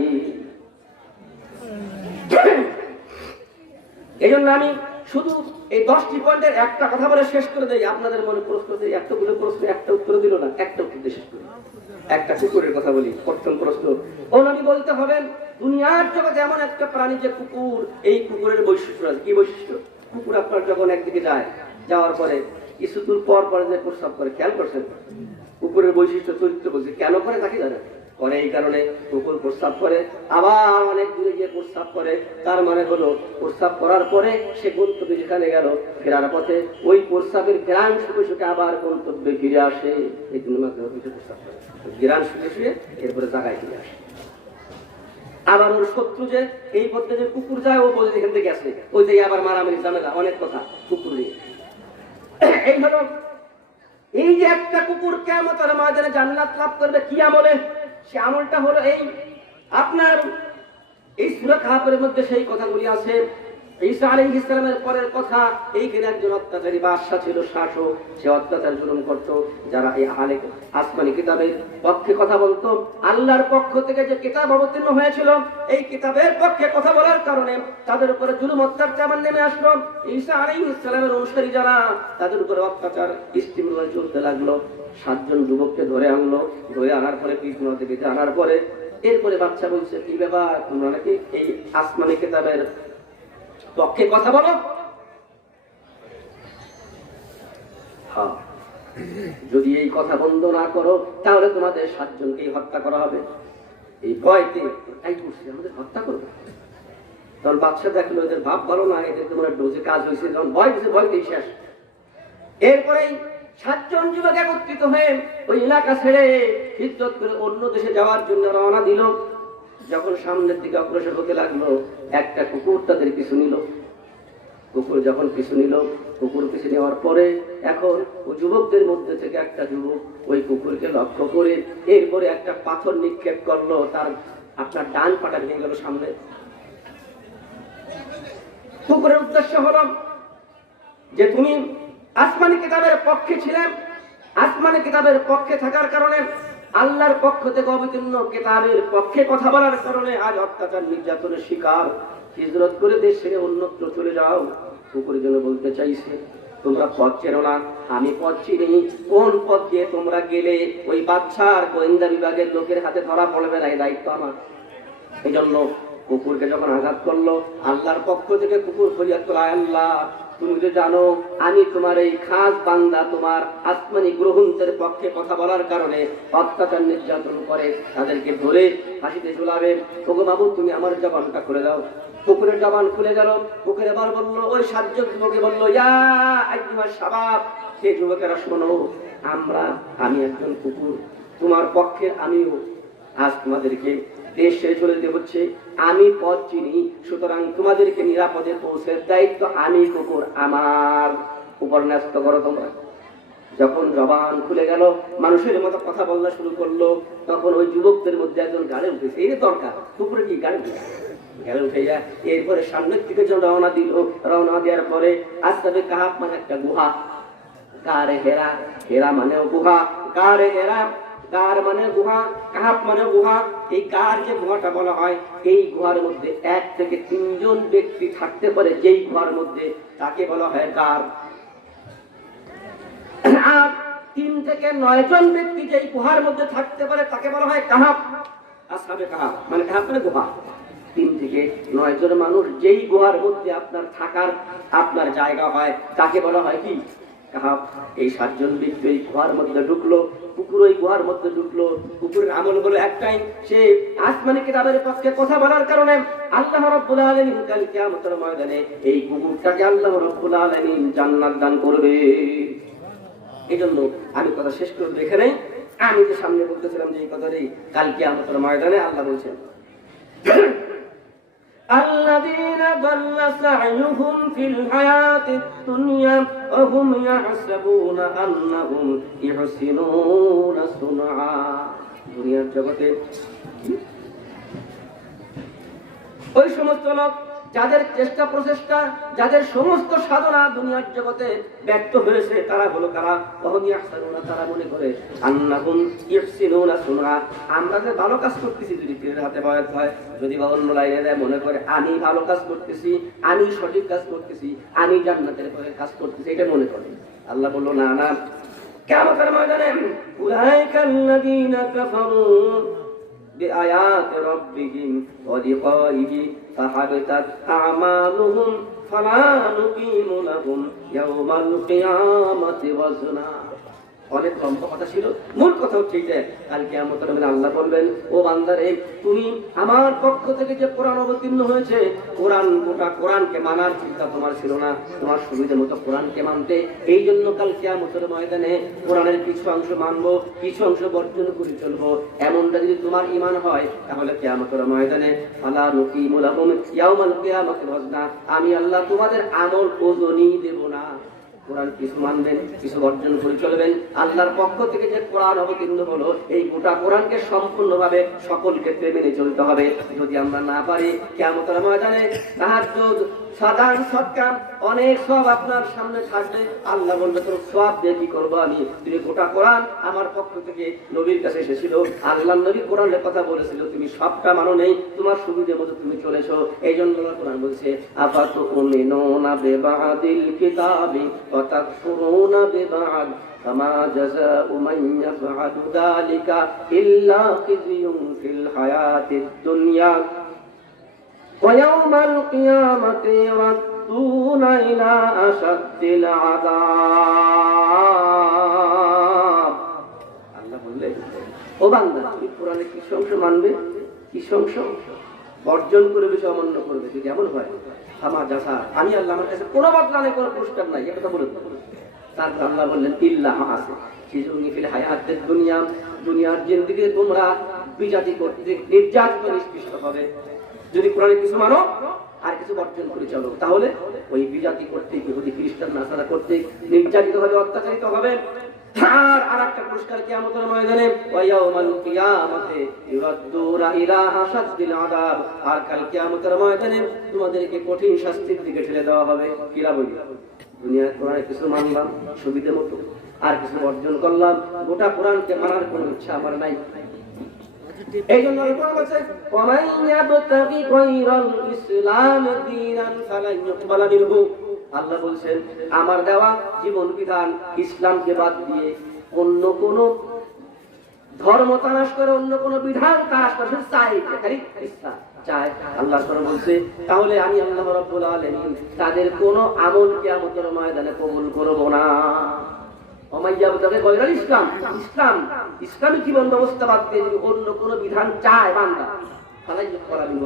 এই জন্য আমি শুধু এই 10টি পয়েন্টের একটা কথা বলে শেষ করে দেই। আপনাদের মনে প্রশ্ন, এতগুলো প্রশ্ন একটা উত্তর দিল না, একটা উত্তর দিয়ে শেষ করি। একটা কুকুরের কথা বলি, প্রথম প্রশ্ন, ও নবী বলতে হবেন দুনিয়ার জগতে এমন একটা প্রাণী যে কুকুর, এই কুকুরের বৈশিষ্ট্য আছে। কি বৈশিষ্ট্য? কুকুর আপনার যখন একদিকে যায়, যাওয়ার পরে কিছু দূর পর পরে যে প্রস্রাব করে, খেয়াল করছেন? কুকুরের বৈশিষ্ট্য চরিত্র বলছে, কেন করে তাকে জানে করে। এই কারণে কুকুর প্রস্রাব করে, আবার অনেক দূরে গিয়ে প্রস্রাব করে। তার মানে হলো প্রস্রাব করার পরে সে গন্তব্যে যেখানে গেল, ফেরার পথে ওই প্রস্রাবের গ্রাম শুকে শুকে আবার গন্তব্যে ফিরে আসে। এই জন্য প্রস্রাব করে, গ্রাম শুকে শুয়ে এরপরে জায়গায় ফিরে আসে। আবার ওর শত্রু যে এই পথে যে কুকুর যায়, ও বলে এখান থেকে আসে, ওই যে আবার মারামারি ঝামেলা, অনেক কথা কুকুর নিয়ে। এই হলো এই যে একটা কুকুর কিয়ামতের ময়দানে জান্নাত লাভ করবে কি আমলে? সে আমলটা হলো এই আপনার এই সূরা কাহফের মধ্যে সেই কথাগুলি আছে। ঈসা আলাইহিস সালামের পরের কথা, এইখানে একজন অত্যাচারী বাদশা ছিল, শাসক, সে অত্যাচার জুলুম করত। যারা এই আহলে আসমানি কিতাবের পক্ষে কথা বলতো, আল্লাহর পক্ষ থেকে যে কিতাব অবতীর্ণ হয়েছিল, এই কিতাবের পক্ষে কথা বলার কারণে তাদের উপরে জুলুম অত্যাচার নেমে আসলো। ঈসা আলাইহিস সালামের অনুসারী যারা, তাদের উপরে অত্যাচার স্টিমরোল চলতে লাগলো। 7 জন যুবককে ধরে আনলো, ধরে আনার পরে পিছন থেকে আনার পরে এরপরে বাচ্চা বলছে, কি ব্যাপার, তোমরা নাকি এই আসমানি কিতাবের পক্ষে কথা বলো? হ্যাঁ, যদি এই কথা বন্ধ না করো তাহলে তোমাদের 7 জনকেই হত্যা করা হবে। এই ভয়তে তাই করছে, আমাদের হত্যা করবে। তখন বাদশা দেখলো এদের ভাব ভালো না, এদের তোমার ডোজে কাজ হয়েছে, যখন ভয় দিয়েছে, ভয়তেই শেষ। এরপরেই 7 জন যুবক একত্রিত হয়ে ওই এলাকা ছেড়ে হিজরত করে অন্য দেশে যাওয়ার জন্য রওনা দিল। যখন সামনের দিকে অগ্রসর হতে লাগলো, একটা কুকুর তাদের পিছু নিল। কুকুর যখন পিছু নিল, কুকুর পিছু নেওয়ার পরে এখন ওই যুবকদের মধ্যে থেকে একটা যুবক ওই কুকুরকে লক্ষ্য করে এরপরে একটা পাথর নিক্ষেপ করলো, তার আপনার ডান পাটা ভেঙে গেল সামনে। কুকুরের উদ্দেশ্য হলো যে তুমি আসমানি কিতাবের পক্ষে ছিলে, আসমানি কিতাবের পক্ষে থাকার কারণে, আল্লাহর পক্ষ থেকে অবতীর্ণ কিতাবের পক্ষে কথা বলার কারণে আজ অত্যাচার নির্যাতনের শিকার। হিজরত করে দেশ ছেড়ে অন্যত্র চলে যাও। কুকুরের জন্য বলতে চাইছে, তোমরা পথ চেনো না, আমি পথ চিনি। কোন পথ দিয়ে তোমরা গেলে ওই বাদশার গোয়েন্দা বিভাগের লোকের হাতে ধরা পড়বে না, এই দায়িত্ব আমার। এই জন্য কুকুরকে যখন আঘাত করলো, আল্লাহর পক্ষ থেকে কুকুর ফরিয়াদ করলো, আল্লাহ তুমি তো জানো আমি তোমার এই খাস বান্দা, তোমার আসমানি গ্রহণের পক্ষে কথা বলার কারণে অত্যাচার নির্যাতন করে, তাদেরকে ধরে ফাঁসিতে ঝুলাবে। ওগো বাবু, তুমি আমার জবানটা খুলে দাও। কুকুরের জবান খুলে গেল। কুকুর এবার বললো, ওই 7 জন যুবকে বললো, ইয়া আইয়ুহাস শাবাব, হে যুবকেরা শোনো, আমি একজন কুকুর, তোমার পক্ষে আমিও আজ তোমাদেরকে দেশ ছেড়ে চলে যেতে হচ্ছে। আমি পথ চিনি, সুতরাং তোমাদেরকে নিরাপদে পৌঁছে দায়িত্ব আমি কুকুর আমার উপর ন্যস্ত করো তোমরা। যখন জবান খুলে গেল, মানুষের মতো কথা বলতে শুরু করলো, তখন ওই যুবকদের মধ্যে একজন গাড়ে উঠেছে। এই দরকার, কুকুরে কি গাড়ি গাড়ে উঠে যায়। এরপরে সামনের দিকে যখন রওনা দিল, রওনা দেওয়ার পরে আসবে কাহাব মানে একটা গুহা, গারে হেরা, হেরা মানেও গুহা, গারে হেরা, গার মানে গুহা, কাহাব মানে গুহা। এই গার যে গুহাটা বলা হয়, এই গুহার মধ্যে 1 থেকে 3 জন ব্যক্তি থাকতে পারে। যেই গুহার মধ্যে, তাকে বলা হয় গার। আর 3 থেকে 9 জন ব্যক্তি যেই গুহার মধ্যে থাকতে পারে, তাকে বলা হয় কাহাব। আসহাবে কাহাব মানে কাহাব মানে গুহা। 3 থেকে 9 জন মানুষ যেই গুহার মধ্যে আপনার থাকার আপনার জায়গা হয়, তাকে বলা হয় কি কাহাব। এই 7 জন ব্যক্তি এই গুহার মধ্যে ঢুকলো। কুকুর ওই গুহার মধ্যে ঢুকলো। কুকুরের আমল হলো একটাই, সে আসমানি কিতাবের পক্ষে কথা বলার কারণে আল্লাহ রাব্বুল আলামিন কাল কিয়ামতের ময়দানে এই কুকুরটাকে আল্লাহ রাব্বুল আলামিন জান্নাত দান করবে। এজন্য আমি কথা শেষ করব এখানে। আমি যে সামনে বলতেছিলাম যে এই কথাটাই কাল কিয়ামতের ময়দানে আল্লাহ বলছেন, الذين ضل سعيهم في الحياة الدنيا وهم يحسبون أنهم يحسنون صنعا। দুনিয়ার জগতে ওই সমস্ত লোক যাদের চেষ্টা প্রচেষ্টা, যাদের সমস্ত সাধনা দুনিয়ার জগতে ব্যর্থ হয়েছে, তারা হলো কারা? তারা মনে করে আন্নাহুম ইহসিনুনা সুনআ, আমরা যে ভালো কাজ করতেছি, যদি পীরের হাতে বয়াত হয়, যদি বা অন্য লাইনে দেয়, মনে করে আমি ভালো কাজ করতেছি, আমি সঠিক কাজ করতেছি, আমি জান্নাতের পথে কাজ করতেছি, এটা মনে করে। আল্লাহ বললো না না, কিয়ামতের ময়দানে উলাইকাল্লাযীনা কাফারু বিআয়াতি রাব্বিহিম ওয়া লিকাইহি ফাহাবিতাত আমালুহুম ফালা নুকিমু লাহুম ইয়াওমাল কিয়ামাতি ওয়াজনা। অনেক লম্বা কথা ছিল, মূল কথা হচ্ছে যে কাল কিয়ামতের দিন আল্লাহ বলবেন, ও বান্দারে, তুমি আমার পক্ষ থেকে যে কোরআন অবতীর্ণ হয়েছে, কোরআন, গোটা কোরআনকে মানার চিন্তা তোমার ছিল না, তোমার সুবিধা মতো কোরআনকে মানতে। এই জন্য কাল কিয়ামতের ময়দানে কোরআনের কিছু অংশ মানবো, কিছু অংশ বর্জন করে চলবো। এমনটা যদি তোমার ঈমান হয়, তাহলে কিয়ামতের ময়দানে ফালা নুকিমু লাহুম ইয়াওমাল কিয়ামাতি ওয়াজনা, আমি আল্লাহ তোমাদের আমল ওজনই দেব না। কোরআন কিছু মানবেন, কিছু বর্জন করে চলবেন। আল্লাহর পক্ষ থেকে যে কোরআন অবতীর্ণ হলো, এই গোটা কোরআনকে সম্পূর্ণভাবে সকল ক্ষেত্রে মেনে চলতে হবে। যদি আমরা না পারি, কিয়ামতের ময়দানে তাহাজ্জুদ, সাধারণ সৎকার, অনেক সব আপনার সামনে থাকবে। আল্লাহ বলবে, তোর সওয়াব দিয়ে কি করবো আমি? তুমি গোটা কোরআন আমার পক্ষ থেকে নবীর কাছে এসেছিল, আল্লাহ নবী কোরআনের কথা বলেছিল, তুমি সবটা মানো নেই, তোমার সুবিধা মতো তুমি চলেছো। এই জন্য কোরআন বলছে, আফাতুমিনুনা বিবাদিল কিতাবি ওয়া তাকফুরুনা বিবাদ ফামা জাযাউ মান ইয়াফআলু যালিকা ইল্লা খিzyun ফিল হায়াতিদ দুনিয়া ওয়া ইয়াওমাল কিয়ামাতি ইউরাদ্দুনা ইলা আশাদ্দিল আযাব। আল্লাহ বললেন, ও বান্দা, তুমি কোরআনের কিছু অংশ মানবে, কিছু অংশ বর্জন করবে, অমান্য করবে। যদি এমন হয়, আমার জাসা, আমি আল্লাহ আমার কাছে কোনো বদলা নেই, কোনো পুরস্কার নাই, এ কথা বলে। তারপর আল্লাহ বললেন, ইল্লাহ আছে খিযুন ফিল হায়াতিদ দুনিয়া, দুনিয়ার জিন্দেগিতে তোমরা বিজাতি করতে নির্যাতিত নিষ্পৃষ্ট হবে। যদি কোরআনে কিছু মানো আর কিছু বর্জন করে চলো, তাহলে ওই বিজাতি করতে, ইহুদি খ্রিস্টান নাসারা করতে নির্যাতিত হবে, অত্যাচারিত হবে। আর আরেকটা পুরস্কার কিয়ামতের ময়দানে, ওয়া ইয়াউমাল কিয়ামাতি ইউরাদ্দুনা ইলা আশাদ্দিল আযাব, আর কাল কিয়ামতের ময়দানে তোমাদেরকে কঠিন শাস্তির দিকে ঠেলে দেওয়া হবে। কিরা বলি, দুনিয়ার কোরআনে কিছু মানলাম সুবিধা মতো, আর কিছু বর্জন করলাম, গোটা কোরআনকে মানার কোনো ইচ্ছা আমার নাই। এই জন্য কোরআন বলছে, ওয়া মান ইয়াবতাগি গায়রাল ইসলাম দীনান ফালান ইউকবালা মিনহু। আল্লাহ বলছেন, আমার দেওয়া জীবন বিধান ইসলামকে বাদ দিয়ে অন্য কোন ধর্ম তালাশ করে, অন্য কোন বিধান তালাশ করে চাই, খালি ইসলাম চায়। আল্লাহ তাআলা বলছে, তাহলে আমি আল্লাহ রাব্বুল আলামিন তাদের কোন আমল কিয়ামতের ময়দানে কবুল করব না। ইসলাম, ইসলাম, ইসলামী জীবন ব্যবস্থা বাদ দিয়ে যদি অন্য কোন বিধান চায় বান্দা,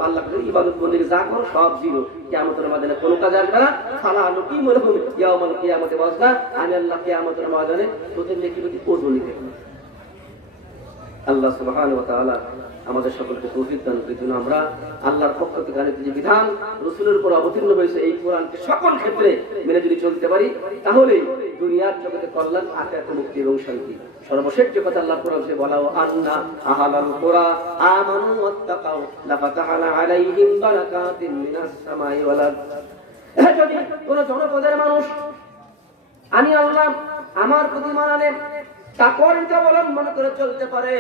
আল্লাহ ইবাদত বন্দেগী যা করো সব জিরো, কিয়ামতের ময়দানে কোনো কাজ আসবে না। ফালা নুকিমু লাহুম ইয়াওমাল কিয়ামাতি ওয়াজনা, আমি আল্লাহ কিয়ামতের ময়দানে তোদের নেকি ওজন দেব। আল্লাহ সুবহানাহু ওয়া তাআলা আমাদের সকলকে তৌফিক দান করার জন্য আমরা আল্লাহর পক্ষ থেকে যে বিধান রাসূলের উপর অবতীর্ণ হয়েছে, এই কোরআনকে সকল ক্ষেত্রে মেনে যদি চলতে পারি, তাহলে দুনিয়ার জগতে কল্যাণ, আখিরাতে মুক্তি এবং শান্তি। সর্বশেষ যে কথা আল্লাহ কোরআনে বলাও, আন্না আহালাল কুরা আমানু ওয়াত্তাকাউ লাফাতাহনা আলাইহিম বারাকাতিন মিনাস সামাই ওয়াল আরদ। যদি কোন জনপদের মানুষ আমি আল্লাহ আমার প্রতি মানানে তাকওয়ার অবলম্বন করে চলতে পারে,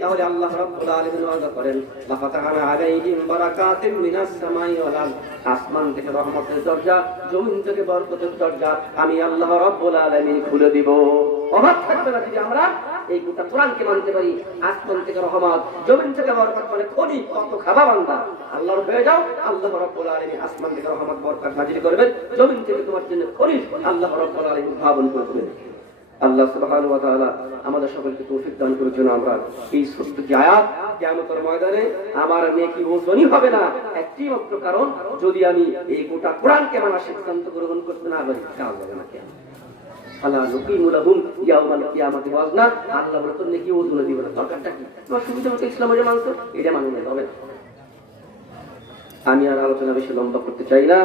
তাহলে আল্লাহ রাব্বুল আলামিন ওয়াদা করেন, লাফাতাহনা আলাইহিম বারাকাতিন মিনাস সামাই ওয়াল আরদ, আসমান থেকে রহমতের দরজা, জমিন থেকে বরকতের দরজা আমি আল্লাহ রাব্বুল আলামিন খুলে দিব। অভাব থাকবে না যদি আমরা এই গোটা কোরআনকে মানতে পারি। আসমান থেকে রহমত, জমিন থেকে বরকত, মানে খনি কত খাবা বান্দা, আল্লাহর হয়ে যাও, আল্লাহ রাব্বুল আলামিন আসমান থেকে রহমত বরকত নাজিল করবেন, জমিন থেকে তোমার জন্য খনি আল্লাহ রাব্বুল আলামিন ভাবন করবেন। আল্লাহ সুবহানাহু ওয়া তাআলা আমাদের সকলকে তৌফিক দান করার জন্য আমরা এই সত্যটি আয়াত কিয়ামতের ময়দানে আমার নেকি ওজনই হবে না, একটি মাত্র কারণ, যদি আমি এই গোটা কোরআনকে মানার সিদ্ধান্ত গ্রহণ করতে না পারি, কাজ হবে না। ফালা নুকিমু লাহুম ইয়াওমাল কিয়ামাতি ওয়াজনা, আল্লাহ বলে তোর নেকি ওজন দিবে না। দরকারটা কি? তোমার সুবিধা মতো ইসলামের মানছো, এটা মানলে হবে। আমি আর আলোচনা বেশি লম্বা করতে চাই না,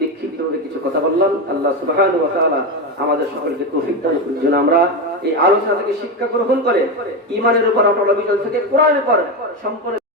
বিক্ষিপ্তভাবে কিছু কথা বললাম। আল্লাহ সুবহানাহু ওয়া তাআলা আমাদের সকলকে তৌফিক দান করুন যেন আমরা এই আলোচনা থেকে শিক্ষা গ্রহণ করে ঈমানের উপর অটল অবিচল থেকে কোরআনের উপর সম্পূর্ণ